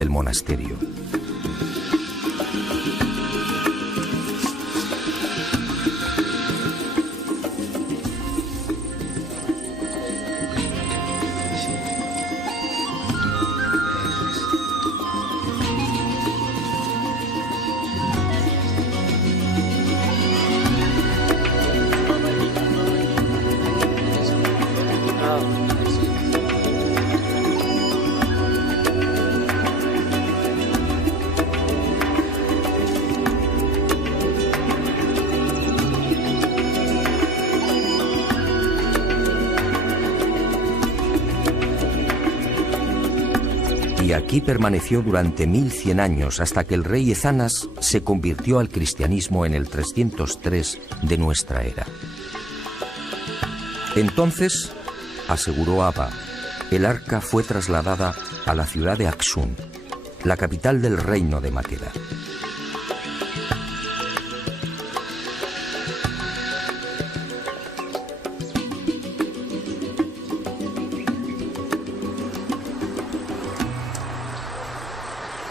El monasterio. Y aquí permaneció durante 1100 años hasta que el rey Ezanas se convirtió al cristianismo en el 303 de nuestra era. Entonces, aseguró Abba, el arca fue trasladada a la ciudad de Aksum, la capital del reino de Makeda.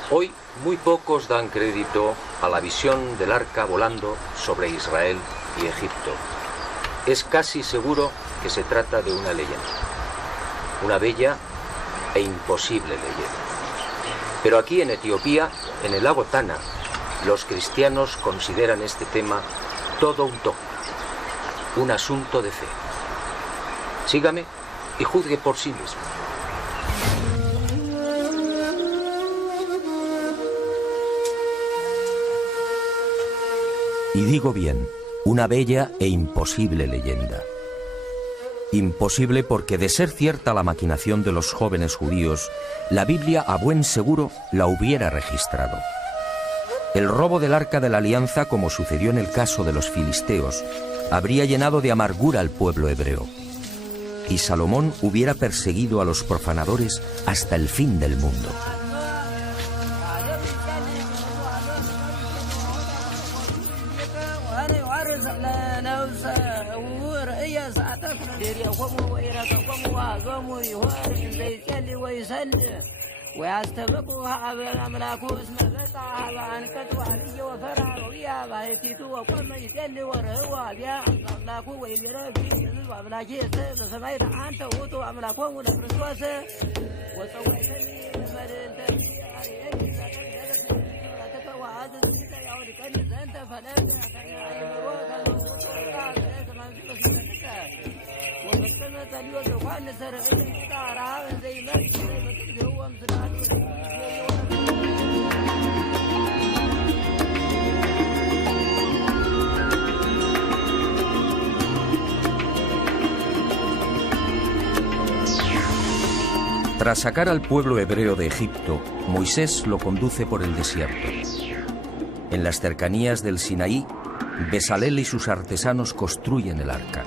Hoy muy pocos dan crédito a la visión del arca volando sobre Israel y Egipto. Es casi seguro que se trata de una leyenda, una bella e imposible leyenda. Pero aquí en Etiopía, en el lago Tana, los cristianos consideran este tema todo un dogma, un asunto de fe. Sígame y juzgue por sí mismo. Y digo bien, una bella e imposible leyenda. Imposible porque, de ser cierta la maquinación de los jóvenes judíos, la Biblia a buen seguro la hubiera registrado. El robo del Arca de la Alianza, como sucedió en el caso de los filisteos, habría llenado de amargura al pueblo hebreo. Y Salomón hubiera perseguido a los profanadores hasta el fin del mundo. ويستبقها عبر أملاكه اسم قطع وعنكت وعلي وفرع ويا بايتيتو وقم يتلي ورهوا بيا أملاكه ويجرى بيه وأملاكي يستيب سمير عنت وطو أملاكه ونفرسوس وصويتني لمرين تبيه عريني ساتك وعاد الزيت يعود كنز أنت فلا تحكي عيبروك الموت وقع بلاد منزل سنتك ومكتمة اليوم وقال سرعي تعرى زي ما هو مثل Tras sacar al pueblo hebreo de Egipto, Moisés lo conduce por el desierto. En las cercanías del Sinaí, Besalel y sus artesanos construyen el arca.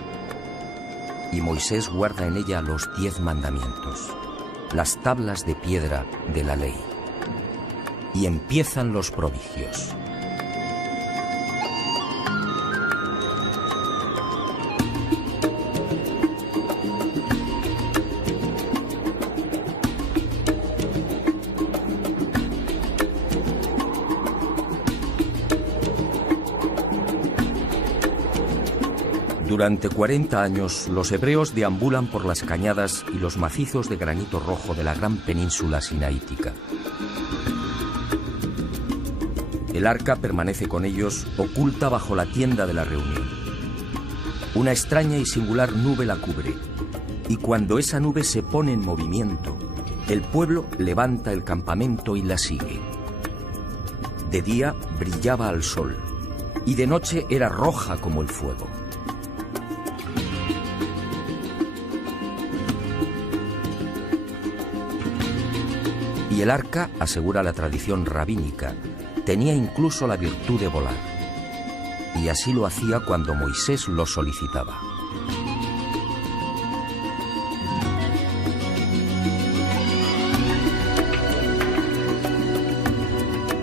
Y Moisés guarda en ella los 10 mandamientos, las tablas de piedra de la ley. Y empiezan los prodigios. Durante 40 años, los hebreos deambulan por las cañadas y los macizos de granito rojo de la gran península sinaítica. El arca permanece con ellos, oculta bajo la tienda de la reunión. Una extraña y singular nube la cubre, y cuando esa nube se pone en movimiento, el pueblo levanta el campamento y la sigue. De día brillaba al sol, y de noche era roja como el fuego. Y el arca, asegura la tradición rabínica, tenía incluso la virtud de volar. Y así lo hacía cuando Moisés lo solicitaba.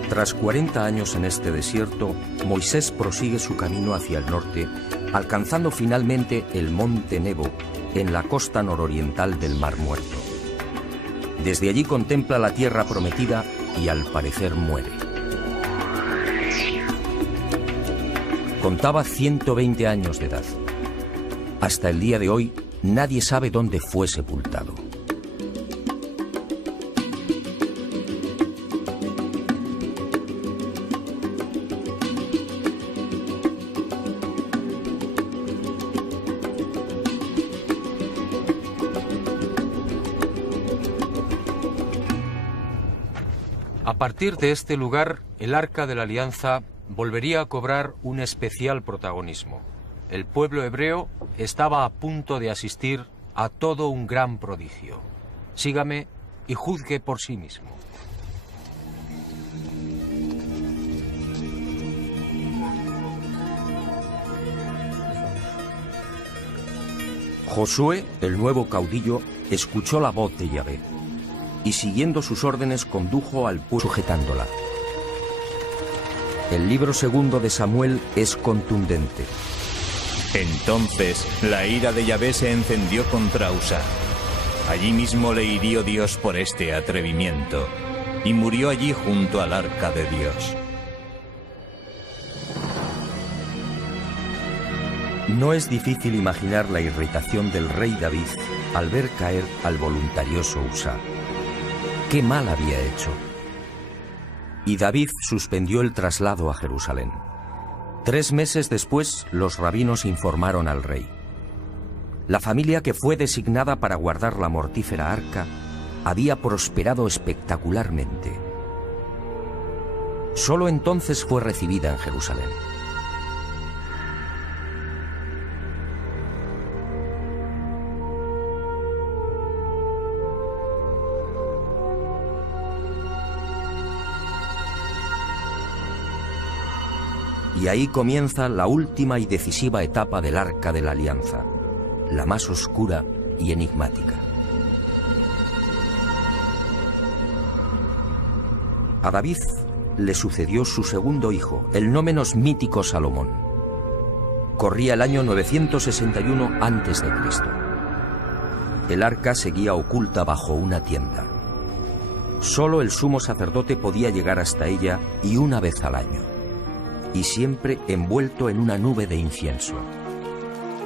Tras 40 años en este desierto, Moisés prosigue su camino hacia el norte, alcanzando finalmente el monte Nebo, en la costa nororiental del Mar Muerto. Desde allí contempla la tierra prometida y al parecer muere. Contaba 120 años de edad. Hasta el día de hoy, nadie sabe dónde fue sepultado. A partir de este lugar, el Arca de la Alianza volvería a cobrar un especial protagonismo. El pueblo hebreo estaba a punto de asistir a todo un gran prodigio. Sígame y juzgue por sí mismo. Josué, el nuevo caudillo, escuchó la voz de Yahvé y siguiendo sus órdenes condujo al pueblo sujetándola. El libro segundo de Samuel es contundente. Entonces la ira de Yahvé se encendió contra Usa. Allí mismo le hirió Dios por este atrevimiento y murió allí junto al arca de Dios. No es difícil imaginar la irritación del rey David al ver caer al voluntarioso Usa. ¿Qué mal había hecho? Y David suspendió el traslado a Jerusalén. 3 meses después, los rabinos informaron al rey. La familia que fue designada para guardar la mortífera arca había prosperado espectacularmente. Solo entonces fue recibida en Jerusalén. Y ahí comienza la última y decisiva etapa del Arca de la Alianza, la más oscura y enigmática. A David le sucedió su segundo hijo, el no menos mítico Salomón. Corría el año 961 a.C. El arca seguía oculta bajo una tienda. Solo el sumo sacerdote podía llegar hasta ella, y una vez al año, y siempre envuelto en una nube de incienso.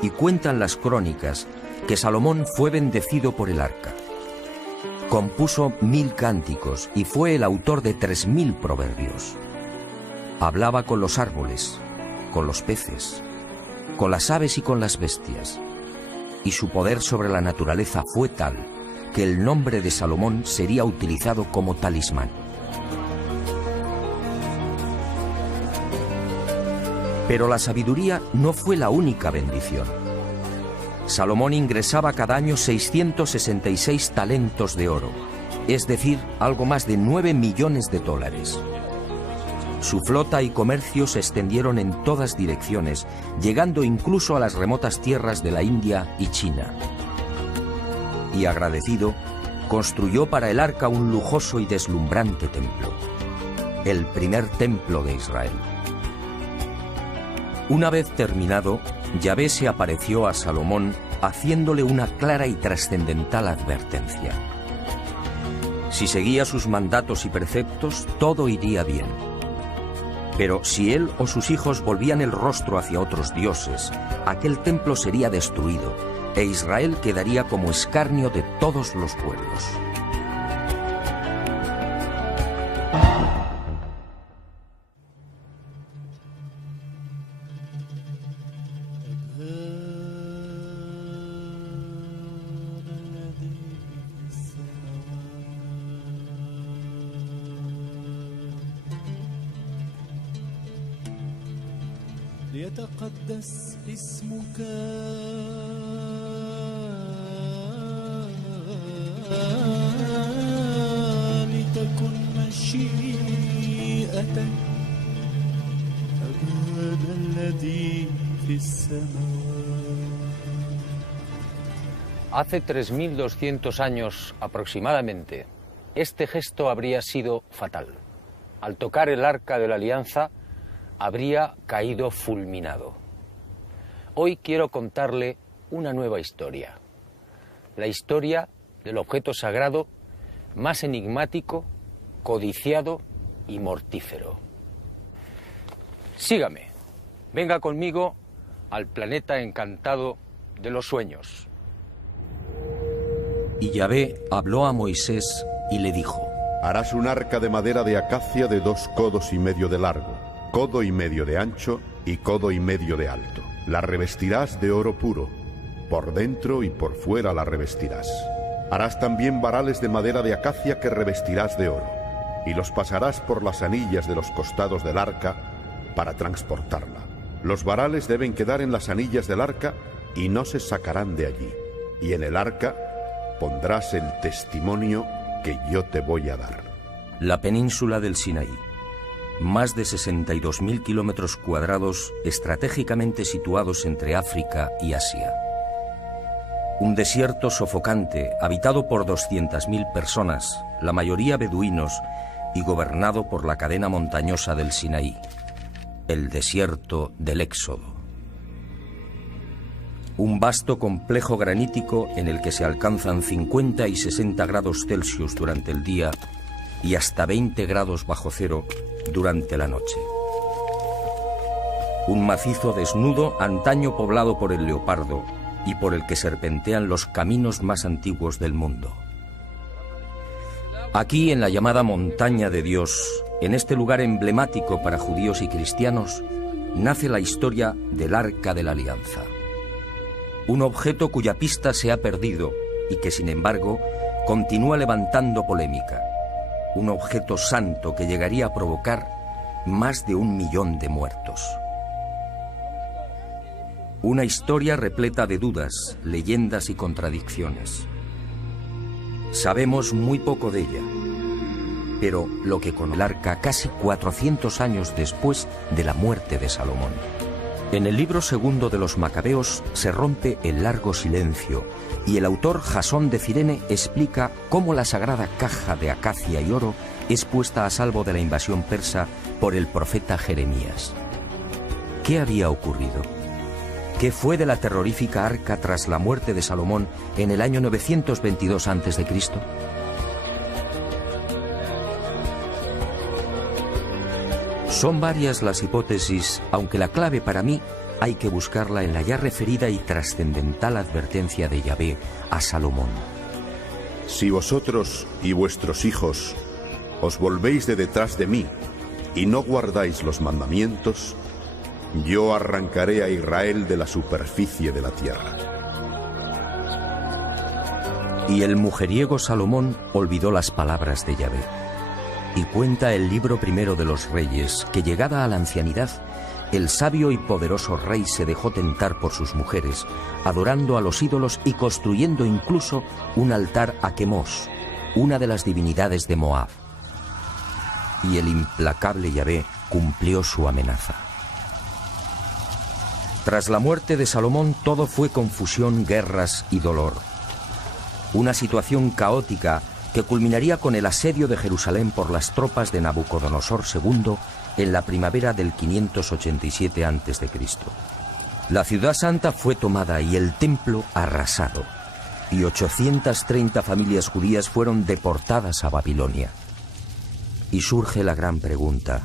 Y cuentan las crónicas que Salomón fue bendecido por el arca. Compuso 1000 cánticos y fue el autor de 3000 proverbios. Hablaba con los árboles, con los peces, con las aves y con las bestias. Y su poder sobre la naturaleza fue tal que el nombre de Salomón sería utilizado como talismán. Pero la sabiduría no fue la única bendición. Salomón ingresaba cada año 666 talentos de oro, es decir, algo más de 9 millones de dólares. Su flota y comercio se extendieron en todas direcciones, llegando incluso a las remotas tierras de la India y China. Y agradecido, construyó para el arca un lujoso y deslumbrante templo, el primer templo de Israel. Una vez terminado, Yahvé se apareció a Salomón haciéndole una clara y trascendental advertencia. Si seguía sus mandatos y preceptos, todo iría bien. Pero si él o sus hijos volvían el rostro hacia otros dioses, aquel templo sería destruido e Israel quedaría como escarnio de todos los pueblos. ليتقدس اسمك لتكن مشيئتك أبدا الذي في السماوات. Hace 3200 años aproximadamente, este gesto habría sido fatal. Al tocar el arca de la alianza, habría caído fulminado. Hoy quiero contarle una nueva historia. La historia del objeto sagrado más enigmático, codiciado y mortífero. Sígame, venga conmigo al planeta encantado de los sueños. Y Yahvé habló a Moisés y le dijo: Harás un arca de madera de acacia de 2 codos y medio de largo, codo y medio de ancho y codo y medio de alto. La revestirás de oro puro, por dentro y por fuera la revestirás. Harás también varales de madera de acacia que revestirás de oro, y los pasarás por las anillas de los costados del arca para transportarla. Los varales deben quedar en las anillas del arca y no se sacarán de allí. Y en el arca pondrás el testimonio que yo te voy a dar. La península del Sinaí. Más de 62.000 kilómetros cuadrados estratégicamente situados entre África y Asia. Un desierto sofocante habitado por 200.000 personas, la mayoría beduinos, y gobernado por la cadena montañosa del Sinaí, el desierto del Éxodo. Un vasto complejo granítico en el que se alcanzan 50 y 60 grados Celsius durante el día y hasta 20 grados bajo cero durante la noche. Un macizo desnudo antaño poblado por el leopardo y por el que serpentean los caminos más antiguos del mundo. Aquí, en la llamada Montaña de Dios, en este lugar emblemático para judíos y cristianos, nace la historia del Arca de la Alianza. Un objeto cuya pista se ha perdido y que, sin embargo, continúa levantando polémica. Un objeto santo que llegaría a provocar más de 1 millón de muertos. Una historia repleta de dudas, leyendas y contradicciones. Sabemos muy poco de ella, pero lo que con el arca casi 400 años después de la muerte de Salomón. En el libro segundo de los Macabeos se rompe el largo silencio y el autor Jasón de Cirene explica cómo la sagrada caja de acacia y oro es puesta a salvo de la invasión persa por el profeta Jeremías. ¿Qué había ocurrido? ¿Qué fue de la terrorífica arca tras la muerte de Salomón en el año 922 a.C.? Son varias las hipótesis, aunque la clave para mí hay que buscarla en la ya referida y trascendental advertencia de Yahvé a Salomón. Si vosotros y vuestros hijos os volvéis de detrás de mí y no guardáis los mandamientos, yo arrancaré a Israel de la superficie de la tierra. Y el mujeriego Salomón olvidó las palabras de Yahvé. Y cuenta el libro primero de los Reyes que, llegada a la ancianidad, el sabio y poderoso rey se dejó tentar por sus mujeres, adorando a los ídolos y construyendo incluso un altar a Quemos, una de las divinidades de Moab. Y el implacable Yahvé cumplió su amenaza. Tras la muerte de Salomón todo fue confusión, guerras y dolor. Una situación caótica que culminaría con el asedio de Jerusalén por las tropas de Nabucodonosor II en la primavera del 587 a.C. La ciudad santa fue tomada y el templo arrasado, y 830 familias judías fueron deportadas a Babilonia. Y surge la gran pregunta: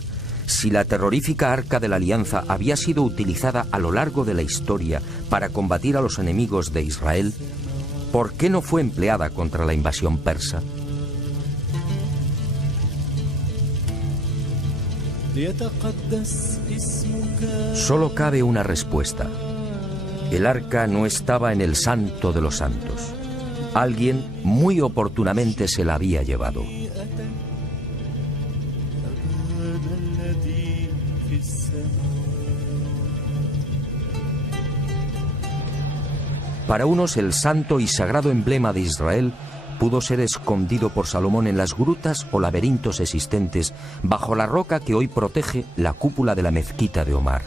si la terrorífica Arca de la Alianza había sido utilizada a lo largo de la historia para combatir a los enemigos de Israel, ¿por qué no fue empleada contra la invasión persa? Solo cabe una respuesta. El arca no estaba en el Santo de los Santos. Alguien muy oportunamente se la había llevado. Para unos, el santo y sagrado emblema de Israel pudo ser escondido por Salomón en las grutas o laberintos existentes bajo la roca que hoy protege la cúpula de la mezquita de Omar.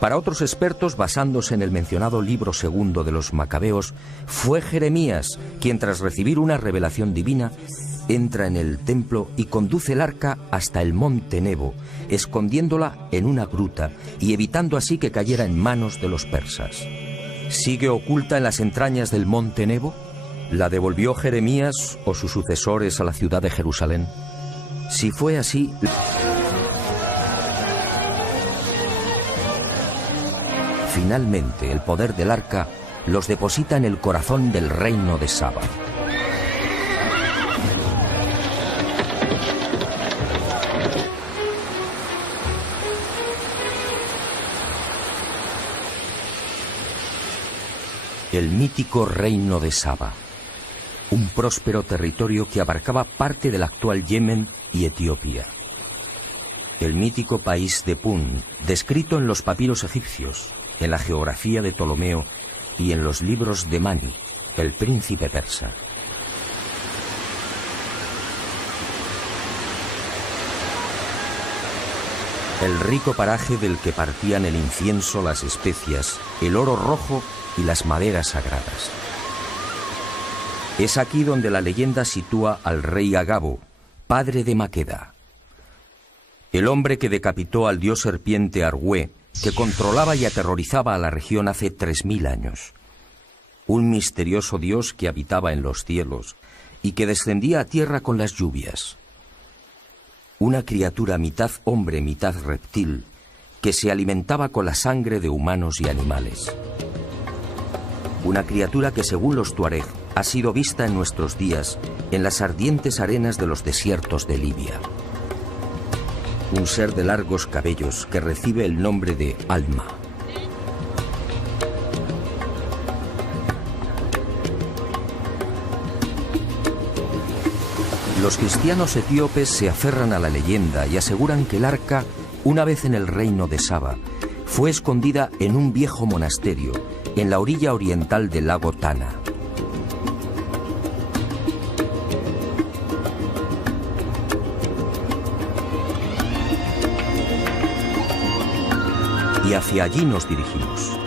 Para otros expertos, basándose en el mencionado libro segundo de los Macabeos, fue Jeremías quien, tras recibir una revelación divina, entra en el templo y conduce el arca hasta el monte Nebo, escondiéndola en una gruta y evitando así que cayera en manos de los persas. ¿Sigue oculta en las entrañas del monte Nebo? ¿La devolvió Jeremías o sus sucesores a la ciudad de Jerusalén? Si fue así, finalmente el poder del arca los deposita en el corazón del reino de Saba. El mítico reino de Saba, un próspero territorio que abarcaba parte del actual Yemen y Etiopía. El mítico país de Pun, descrito en los papiros egipcios, en la geografía de Ptolomeo y en los libros de Mani, el príncipe persa. El rico paraje del que partían el incienso, las especias, el oro rojo y las maderas sagradas. Es aquí donde la leyenda sitúa al rey Agabo, padre de Maqueda, el hombre que decapitó al dios serpiente Argüé, que controlaba y aterrorizaba a la región hace 3000 años. Un misterioso dios que habitaba en los cielos y que descendía a tierra con las lluvias. Una criatura mitad hombre, mitad reptil, que se alimentaba con la sangre de humanos y animales. Una criatura que, según los tuareg, ha sido vista en nuestros días en las ardientes arenas de los desiertos de Libia. Un ser de largos cabellos que recibe el nombre de Alma. Los cristianos etíopes se aferran a la leyenda y aseguran que el arca, una vez en el reino de Saba, fue escondida en un viejo monasterio en la orilla oriental del lago Tana. Y hacia allí nos dirigimos.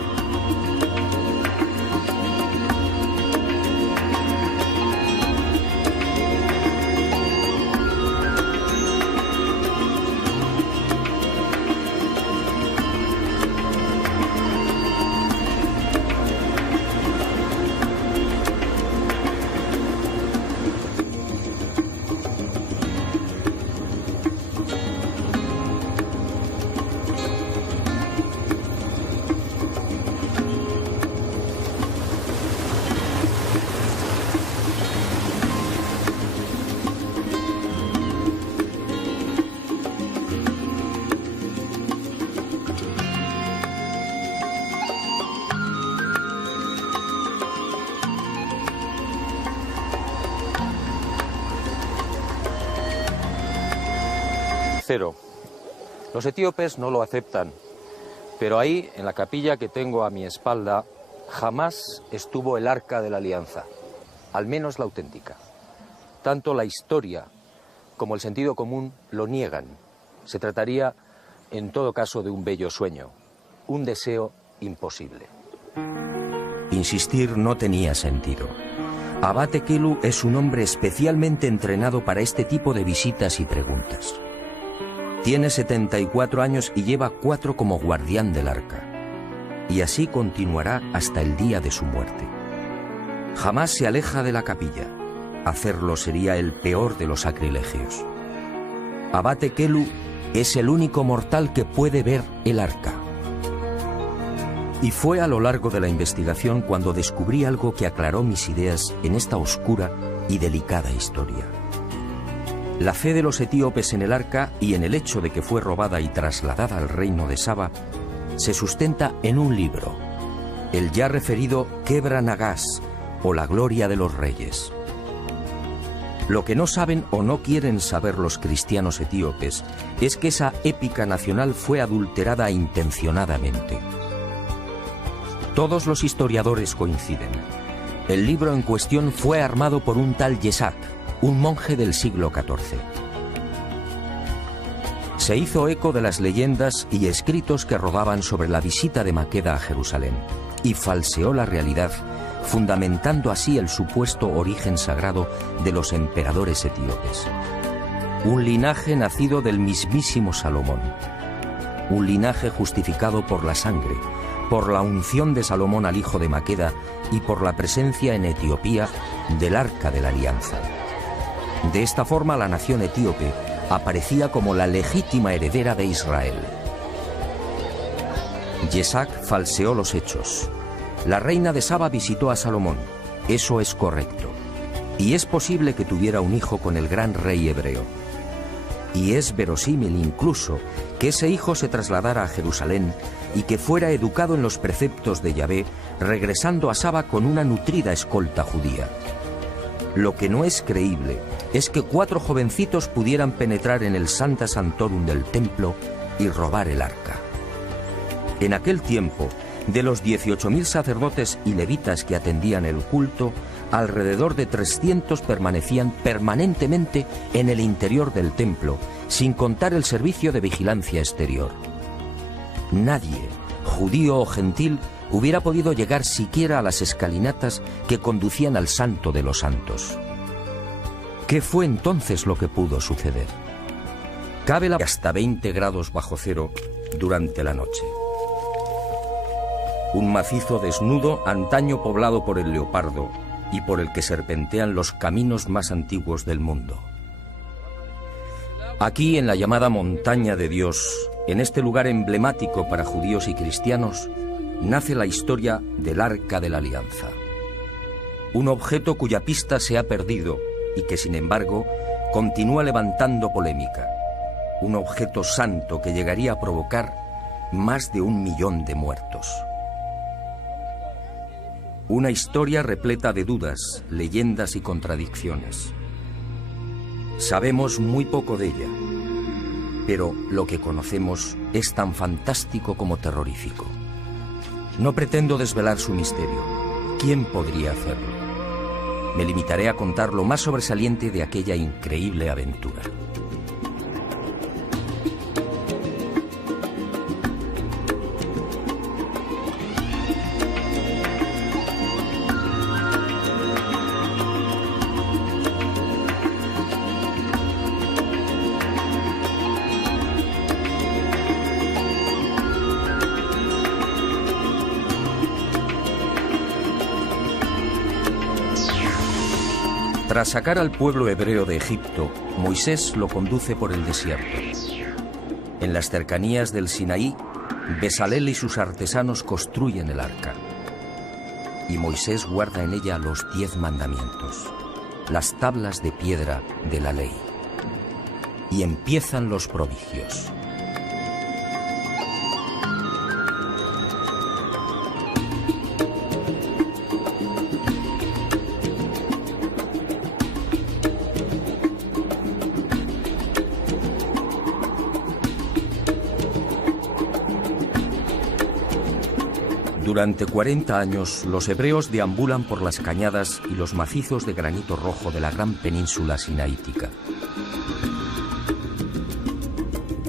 tercero. Los etíopes no lo aceptan, pero ahí, en la capilla que tengo a mi espalda, jamás estuvo el Arca de la Alianza, al menos la auténtica. Tanto la historia como el sentido común lo niegan. Se trataría, en todo caso, de un bello sueño, un deseo imposible. Insistir no tenía sentido. Abate Kelu es un hombre especialmente entrenado para este tipo de visitas y preguntas. Tiene 74 años y lleva 4 como guardián del arca. Y así continuará hasta el día de su muerte. Jamás se aleja de la capilla. Hacerlo sería el peor de los sacrilegios. Abate Kelu es el único mortal que puede ver el arca. Y fue a lo largo de la investigación cuando descubrí algo que aclaró mis ideas en esta oscura y delicada historia. La fe de los etíopes en el arca y en el hecho de que fue robada y trasladada al reino de Saba se sustenta en un libro, el ya referido Kebra Nagás, o la gloria de los reyes. Lo que no saben o no quieren saber los cristianos etíopes es que esa épica nacional fue adulterada intencionadamente. Todos los historiadores coinciden. El libro en cuestión fue armado por un tal Yesak, un monje del siglo XIV. Se hizo eco de las leyendas y escritos que rodaban sobre la visita de Maqueda a Jerusalén y falseó la realidad, fundamentando así el supuesto origen sagrado de los emperadores etíopes. Un linaje nacido del mismísimo Salomón. Un linaje justificado por la sangre, por la unción de Salomón al hijo de Maqueda y por la presencia en Etiopía del Arca de la Alianza. De esta forma la nación etíope aparecía como la legítima heredera de Israel. Yesak falseó los hechos. La reina de Saba visitó a Salomón, eso es correcto. Y es posible que tuviera un hijo con el gran rey hebreo. Y es verosímil incluso que ese hijo se trasladara a Jerusalén y que fuera educado en los preceptos de Yahvé, regresando a Saba con una nutrida escolta judía. Lo que no es creíble es que 4 jovencitos pudieran penetrar en el Sancta Sanctorum del templo y robar el arca. En aquel tiempo, de los 18.000 sacerdotes y levitas que atendían el culto, alrededor de 300 permanecían permanentemente en el interior del templo, sin contar el servicio de vigilancia exterior. Nadie, judío o gentil, hubiera podido llegar siquiera a las escalinatas que conducían al Santo de los Santos. ¿Qué fue entonces lo que pudo suceder? Cabe la hasta 20 grados bajo cero durante la noche. Un macizo desnudo, antaño poblado por el leopardo y por el que serpentean los caminos más antiguos del mundo. Aquí, en la llamada Montaña de Dios, en este lugar emblemático para judíos y cristianos, nace la historia del Arca de la Alianza. Un objeto cuya pista se ha perdido y que, sin embargo, continúa levantando polémica. Un objeto santo que llegaría a provocar más de 1 millón de muertos. Una historia repleta de dudas, leyendas y contradicciones. Sabemos muy poco de ella, pero lo que conocemos es tan fantástico como terrorífico. No pretendo desvelar su misterio. ¿Quién podría hacerlo? Me limitaré a contar lo más sobresaliente de aquella increíble aventura. Tras sacar al pueblo hebreo de Egipto, Moisés lo conduce por el desierto. En las cercanías del Sinaí, Besalel y sus artesanos construyen el arca. Y Moisés guarda en ella los 10 mandamientos, las tablas de piedra de la ley. Y empiezan los prodigios. Durante 40 años, los hebreos deambulan por las cañadas y los macizos de granito rojo de la gran península sinaítica.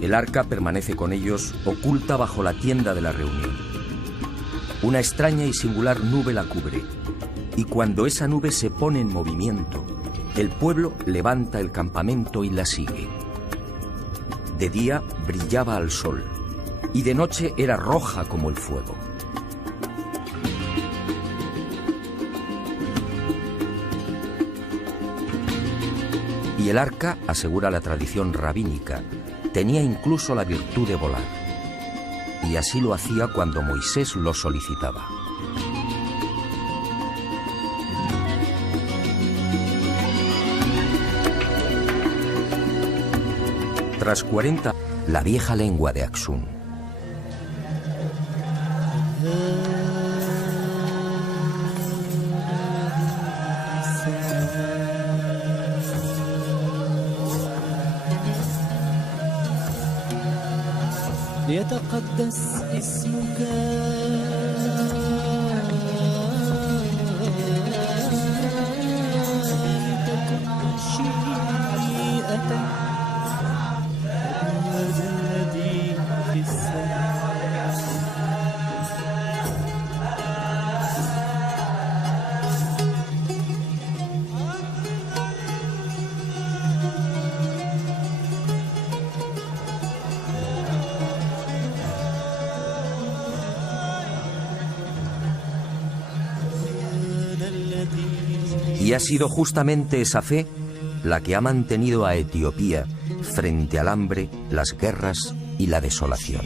El arca permanece con ellos, oculta bajo la tienda de la reunión. Una extraña y singular nube la cubre, y cuando esa nube se pone en movimiento, el pueblo levanta el campamento y la sigue. De día brillaba al sol, y de noche era roja como el fuego. Y el arca, asegura la tradición rabínica, tenía incluso la virtud de volar. Y así lo hacía cuando Moisés lo solicitaba. Tras 40, la vieja lengua de Axum. ليتقدس اسمك لتكن مشيئتك هذا الذي في السماء. Y ha sido justamente esa fe la que ha mantenido a Etiopía frente al hambre, las guerras y la desolación.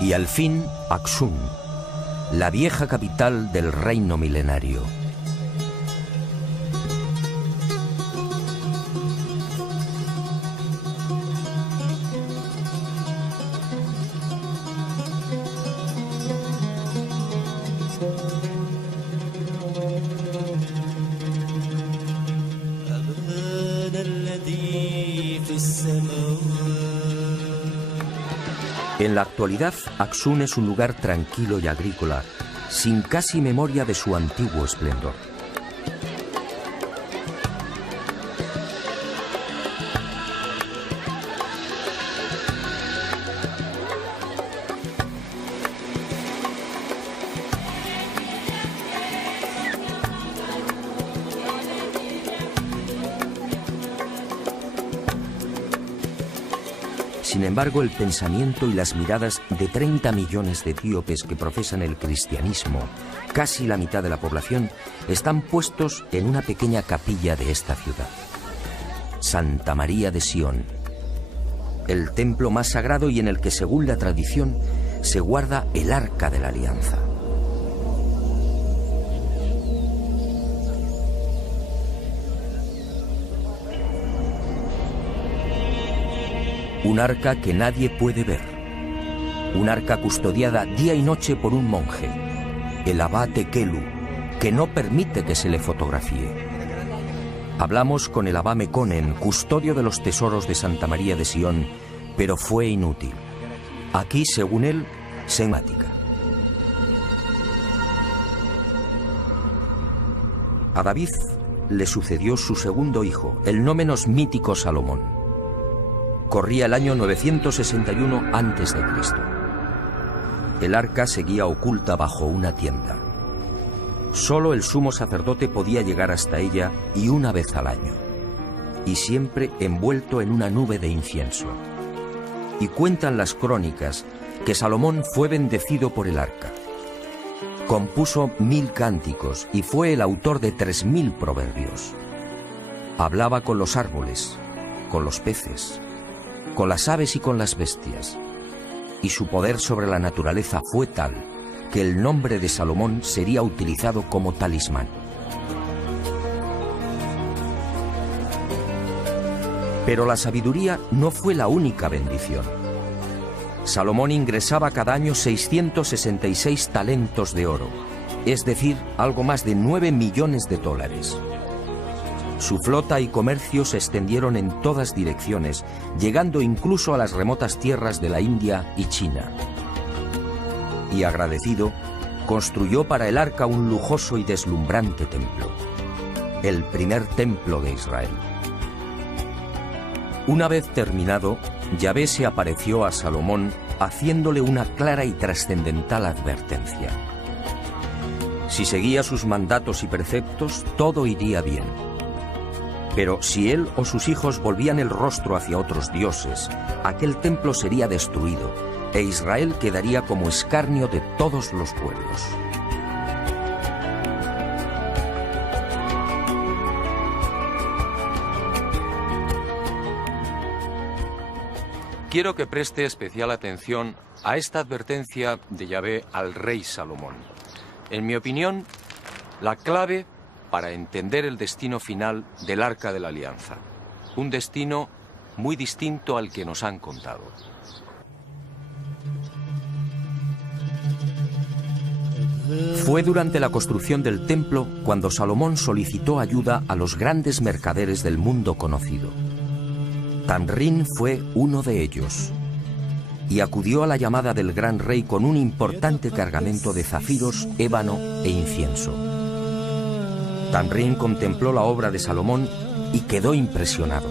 Y al fin, Axum, la vieja capital del reino milenario. En la actualidad, Axum es un lugar tranquilo y agrícola, sin casi memoria de su antiguo esplendor. Sin embargo, el pensamiento y las miradas de 30 millones de etíopes que profesan el cristianismo, casi la mitad de la población, están puestos en una pequeña capilla de esta ciudad. Santa María de Sion, el templo más sagrado y en el que, según la tradición, se guarda el Arca de la Alianza. Un arca que nadie puede ver. Un arca custodiada día y noche por un monje, el abate Kelu, que no permite que se le fotografíe. Hablamos con el abá Mekonnen, custodio de los tesoros de Santa María de Sion, pero fue inútil. Aquí, según él, semática. A David le sucedió su segundo hijo, el no menos mítico Salomón. Corría el año 961 a.C. El arca seguía oculta bajo una tienda. Solo el sumo sacerdote podía llegar hasta ella y una vez al año, y siempre envuelto en una nube de incienso. Y cuentan las crónicas que Salomón fue bendecido por el arca. Compuso 1000 cánticos y fue el autor de 3000 proverbios. Hablaba con los árboles, con los peces, con las aves y con las bestias, y su poder sobre la naturaleza fue tal que el nombre de Salomón sería utilizado como talismán. Pero la sabiduría no fue la única bendición. Salomón ingresaba cada año 666 talentos de oro, es decir, algo más de 9 millones de dólares. Su flota y comercio se extendieron en todas direcciones, llegando incluso a las remotas tierras de la India y China. Y agradecido, construyó para el arca un lujoso y deslumbrante templo, el primer templo de Israel. Una vez terminado, Yahvé se apareció a Salomón haciéndole una clara y trascendental advertencia. Si seguía sus mandatos y preceptos, todo iría bien. Pero si él o sus hijos volvían el rostro hacia otros dioses, aquel templo sería destruido e Israel quedaría como escarnio de todos los pueblos. Quiero que preste especial atención a esta advertencia de Yahvé al rey Salomón. En mi opinión, la clave para entender el destino final del Arca de la Alianza. Un destino muy distinto al que nos han contado. Fue durante la construcción del templo cuando Salomón solicitó ayuda a los grandes mercaderes del mundo conocido. Tamrín fue uno de ellos y acudió a la llamada del gran rey con un importante cargamento de zafiros, ébano e incienso. Tamrín contempló la obra de Salomón y quedó impresionado.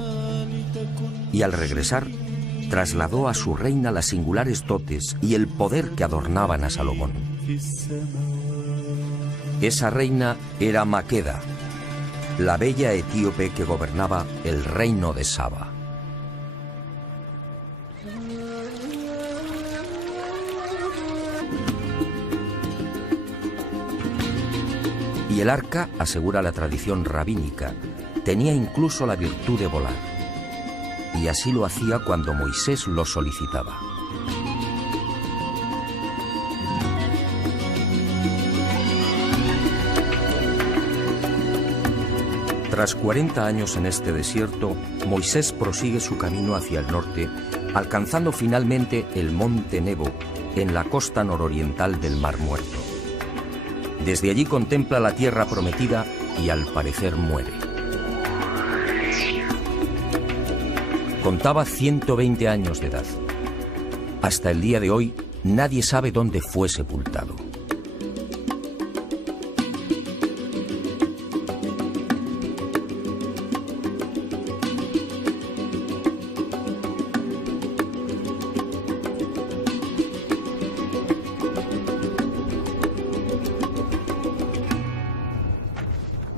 Y al regresar, trasladó a su reina las singulares dotes y el poder que adornaban a Salomón. Esa reina era Maqueda, la bella etíope que gobernaba el reino de Saba. Y el arca, asegura la tradición rabínica, tenía incluso la virtud de volar. Y así lo hacía cuando Moisés lo solicitaba. Tras 40 años en este desierto, Moisés prosigue su camino hacia el norte, alcanzando finalmente el monte Nebo, en la costa nororiental del Mar Muerto. Desde allí contempla la tierra prometida y al parecer muere. Contaba 120 años de edad. Hasta el día de hoy, nadie sabe dónde fue sepultado.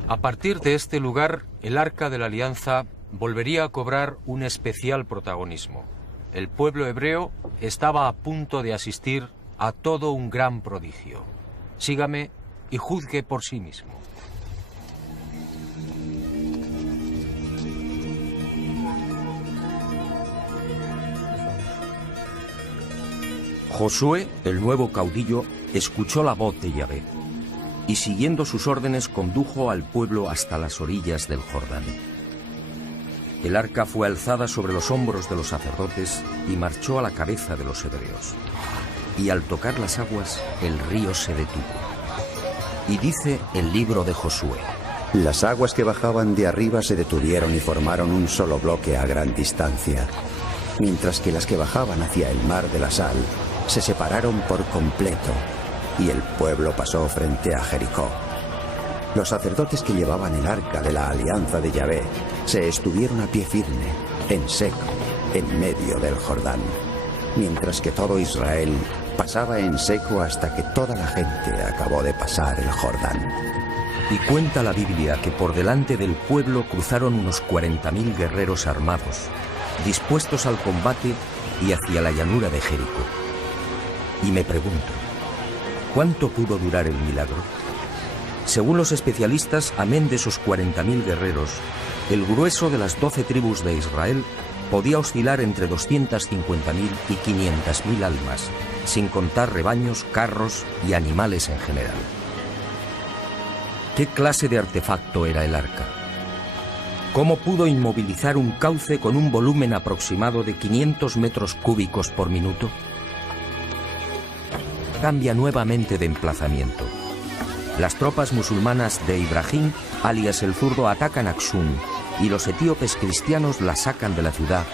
A partir de este lugar, el Arca de la Alianza volvería a cobrar un especial protagonismo. El pueblo hebreo estaba a punto de asistir a todo un gran prodigio. Sígame y juzgue por sí mismo. Josué, el nuevo caudillo, escuchó la voz de Yahvé y siguiendo sus órdenes condujo al pueblo hasta las orillas del Jordán. El arca fue alzada sobre los hombros de los sacerdotes y marchó a la cabeza de los hebreos. Y al tocar las aguas, el río se detuvo. Y dice el libro de Josué: las aguas que bajaban de arriba se detuvieron y formaron un solo bloque a gran distancia, mientras que las que bajaban hacia el mar de la sal se separaron por completo, y el pueblo pasó frente a Jericó. Los sacerdotes que llevaban el arca de la alianza de Yahvé se estuvieron a pie firme, en seco, en medio del Jordán, mientras que todo Israel pasaba en seco hasta que toda la gente acabó de pasar el Jordán. Y cuenta la Biblia que por delante del pueblo cruzaron unos 40.000 guerreros armados, dispuestos al combate y hacia la llanura de Jericó. Y me pregunto, ¿cuánto pudo durar el milagro? Según los especialistas, amén de esos 40.000 guerreros, el grueso de las 12 tribus de Israel podía oscilar entre 250.000 y 500.000 almas, sin contar rebaños, carros y animales en general. ¿Qué clase de artefacto era el arca? ¿Cómo pudo inmovilizar un cauce con un volumen aproximado de 500 metros cúbicos por minuto? Cambia nuevamente de emplazamiento. Las tropas musulmanas de Ibrahim, alias el zurdo, atacan Aksum y los etíopes cristianos la sacan de la ciudad,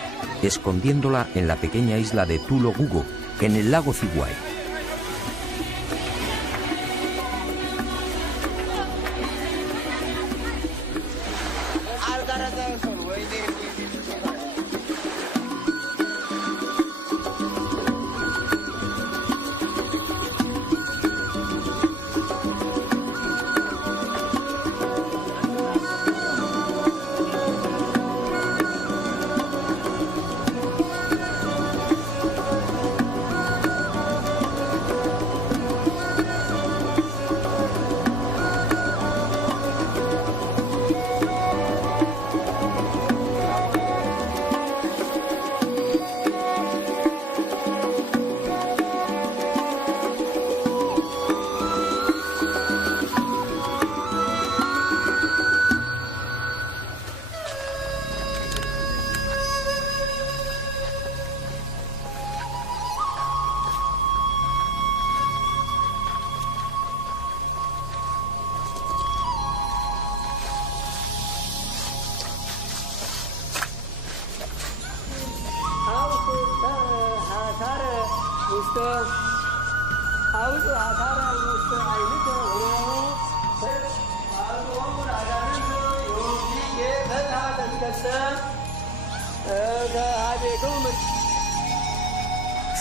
escondiéndola en la pequeña isla de Tulo Gugo, en el lago Ziguay.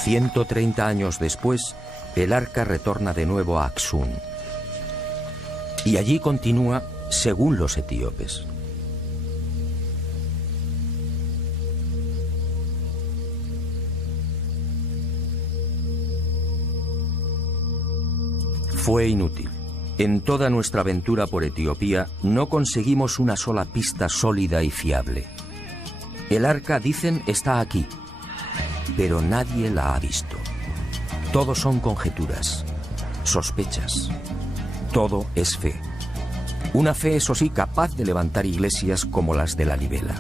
...130 años después, el arca retorna de nuevo a Aksum. Y allí continúa según los etíopes. Fue inútil. En toda nuestra aventura por Etiopía no conseguimos una sola pista sólida y fiable. El arca, dicen, está aquí, pero nadie la ha visto. Todo son conjeturas, sospechas. Todo es fe. Una fe, eso sí, capaz de levantar iglesias como las de la Libela.